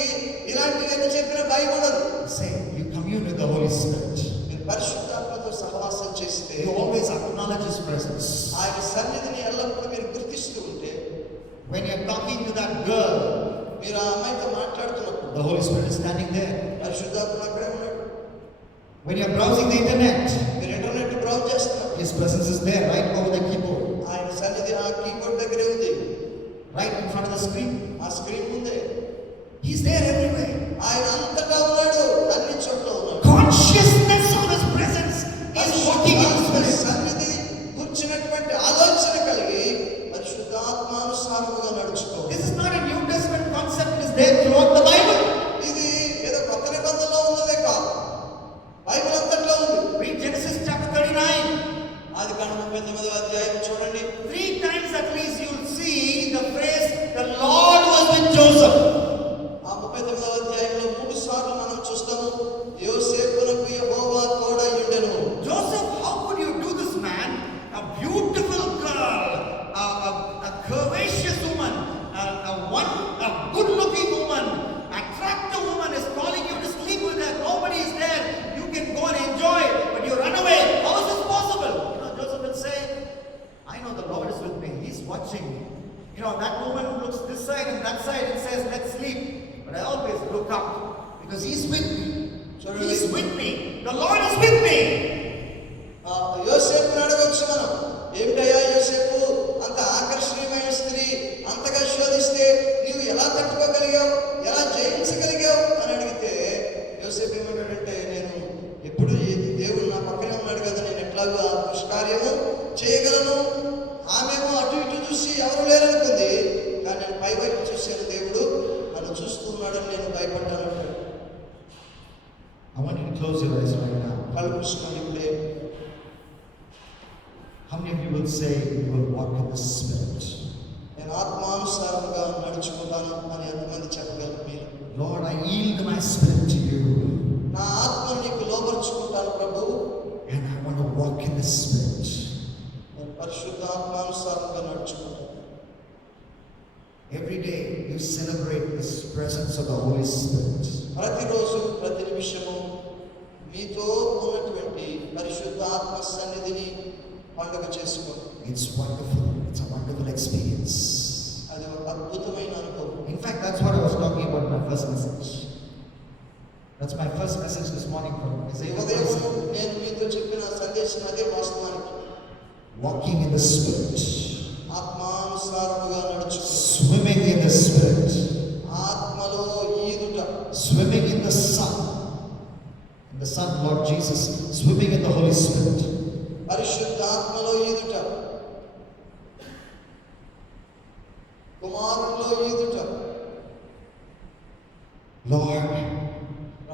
ఇలాంటివన్నీ చెప్పిన భయం ఉండదు. Say, you commune with the Holy Spirit. మీరు పరిశుద్ధాత్మతో సహవాసం చేస్తే You always acknowledge His presence. ఆయన సన్నిధిని ఎల్లప్పుడూ మీరు గుర్తిస్తూ ఉంటే, When you're talking to that girl, మీరు ఆ అమ్మాయితో మాట్లాడుతున్నప్పుడు the Holy Spirit is standing there. పరిశుద్ధాత్మ అక్కడే ఉన్నాడు. When you're browsing the internet, మీరు ఇంటర్నెట్ బ్రౌజ్ చేస్తున్నారు, His presence is there, right over the keyboard, ఆయన సన్నిధి ఆ కీబోర్డ్ దగ్గరే ఉంది, right in front of the screen. ఆ స్క్రీన్ ముందే. He's there everywhere. ఆయన అంతటా ఉన్నాడు, అన్ని చోట్ల ఉన్నాడు. Consciousness of His presence is walking in the Spirit. సన్నిధి కూర్చున్నటువంటి ఆలోచన కలిగి పరిశుద్ధాత్మానుసారముగా నడుచుకో. This is not a New Testament concept, it is there throughout the Bible. ఇది ఏదో కొత్త నిబంధనలో ఉన్నదే కాదు, బైబిల్ అంతట్లో ఉంది. Read Genesis chapter 39. ఆదికాండం 39వ అధ్యాయం చూడండి. 3 times at least you will see the phrase, the Lord was with Joseph. ఆ 39వ అధ్యాయంలో 3 సార్లు మనం కార్యము చేయగలను. ఆమెమో అటు ఇటు చూసి ఎవరు లేరనుకుంది, కానీ నేను పైవైపు చూశాను, దేవుడు నన్ను చూస్తూ ఉన్నాడని నేను భయపడ్డాను అంటాడు. I want you to close your eyes right now. కళ్ళు మూసుకొని ఇప్పుడే. How many of you will say you will walk in the Spirit? నేను ఆత్మానుసారంగా నడుచుకుంటాను అని ఎంతమంది చెప్పగలరు మీరు? Lord, I yield my spirit to you. నా ఆత్మను నీకు లోబరుచుకుంటాను ప్రభు, And I want to walk in the Spirit. నేను పరిశుద్ధ ఆత్మానుసారంగా నడుచుకుంటాను. Every day you celebrate this presence of the Holy Spirit. ప్రతిరోజు ప్రతి నిమిషము మీతో ఉన్నటువంటి పరిశుద్ధ ఆత్మ సన్నిధిని పండుగ చేసుకోండి. It's wonderful. It's a wonderful experience. అది ఒక అద్భుతమైన అనుభవం. In fact, that's what I was talking about in my first message. That's my first message this morning from ఉదయం Isaiah. నేను మీతో చెప్పిన సందేశం అదే వాస్తవానికి. Walking in the Spirit. ఆత్మానుసారముగా నడుచుకో. Swimming in the Spirit. ఆత్మలో ఈదుట. Swimming in the Son. In the Son, Lord Jesus. Swimming in the Holy Spirit. పరిశుద్ధ ఆత్మలో ఈదుట. కుమారుల్లో ఈదుట. Lord,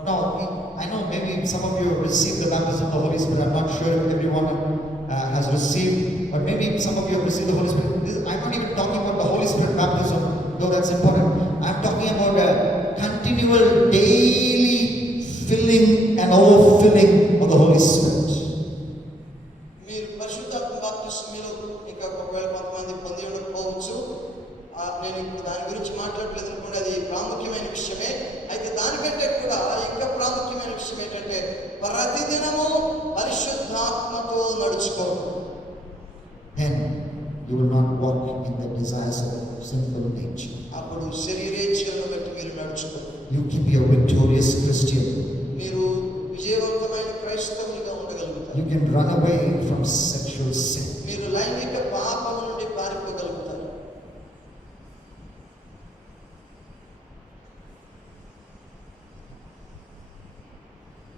now I know maybe some of you have received the baptism of the Holy Spirit. I'm not sure if everyone has received, but maybe some of you have received the Holy Spirit. I'm not even talking about the Holy Spirit baptism, though that's important. I'm talking about a continual, daily filling and overfilling of the Holy Spirit. మీరు పరిశుద్ధాత్మ బాప్తిస్మం మీలో ఇంకా ఒకవేళ కొంతమంది పొంది ఉండకపోవచ్చు. నేను ఇప్పుడు దాని గురించి మాట్లాడలేదు అనుకోండి, అది ప్రాముఖ్యమైన విషయమే. అయితే దానికంటే కూడా ఇంకా ప్రాముఖ్యమైన విషయం ఏంటంటే ప్రతిదినము పరిశుద్ధాత్మతో నడుచుకోవడం. Then you will not walk in the desires of sinful nature. అప్పుడు శరీరేచ్ఛలను బట్టి మీరు నడుచుకోరు. You can be a victorious Christian. మీరు విజయవంతమైన క్రైస్తవులుగా ఉండగలుగుతారు. You can run away from sexual sin. మీరు లైంగిక పాపం నుండి పారిపోగలుగుతారు.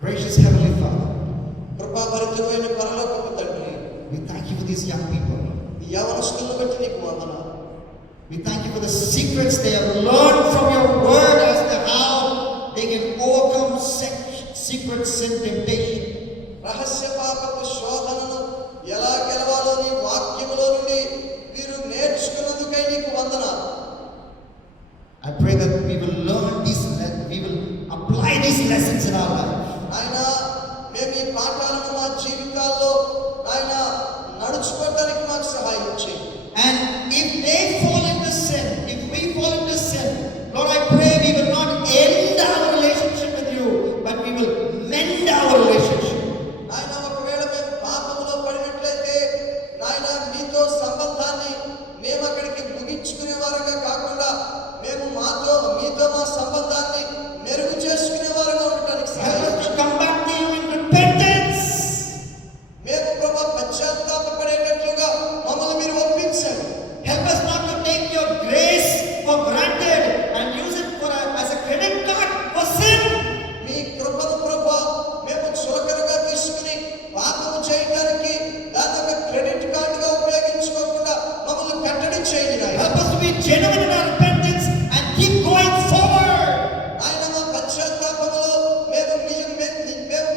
Gracious Heavenly Father, కృపాభరితమైన పరలోకపు తండ్రి, we thank you for these young people. ఈ యవనస్తులను బట్టి నీకు వందనాలు. We thank you for the secrets they have learned from your word as to how they can overcome secret sin temptation. రహస్య పాపపు శోధనను ఎలా గెలవాలో నీ వాక్యములో నుండి మీరు నేర్చుకున్నందుకై నీకు వందనాలు. I pray that we will learn we will apply these lessons in our life. ఆయన మేము ఈ పాఠాలను మా జీవితాల్లో ఆయన నడుచుకోవడానికి మాకు సహాయం చేయండి. And if they fall into sin, if we fall into sin, Lord, I pray we will not end our relationship with you, but we will mend our relationship. ఆయన ఒకవేళ మేము పాపములో పడినట్లయితే నాయన మీతో సంబంధాన్ని మేము అక్కడికి ముగించుకునే వారుగా కాకుండా మేము మీతో మా సంబంధాన్ని మెరుగు చేసుకునే వారుగా ఉండటానికి Help సహాయం us to come back to you in repentance. మేము ప్రభు పశ్చాత్తాపపడేటట్లుగా మమ్మల్ని మీరు ఒప్పించండి. Help us not to take your grace for granted and use it as a credit card for sin. మీ కృపను ప్రభు మేము చులకనగా తీసుకుని పాపము చేయడానికి దాన్ని ఒక క్రెడిట్ కార్డుగా ఉపయోగించుకోకుండా మమ్మల్ని కట్టడి చేయండి నాయన. Help us to be genuine in our repentance and keep going forward. ఆయన మా పశ్చాత్తాపములో మేము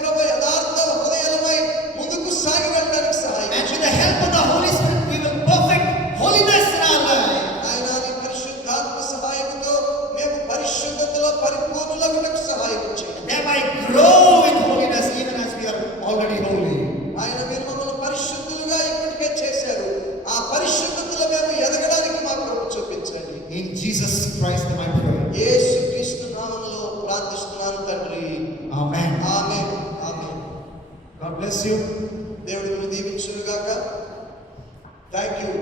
ప్రభు యథార్థ హృదయాలమై ముందుకు సాగి వెళ్ళడానికి సహాయం And with the help of the Holy Spirit, we will perfect holiness in our life. ఆయన నీ పరిశుద్ధాత్మ సహాయముతో మేము పరిశుద్ధతలో పరిపూర్ణులకు సహాయం చేయండి. Thereby grow in holiness even as we are already holy. ఆయన మీరు మమ్మల్ని పరిశుద్ధులుగా ఇప్పటికే చేశారు. ఆ పరిశుద్ధతలో మేము ఎదగడానికి మా కృప చూపించండి. In Jesus Christ am I pray. యేసు క్రీస్తు నామములో ప్రార్థిస్తున్నాను తండ్రి. Amen. Amen. Amen. God bless you. దేవుడు మిమ్మల్ని దీవించును గాక. థాంక్యూ.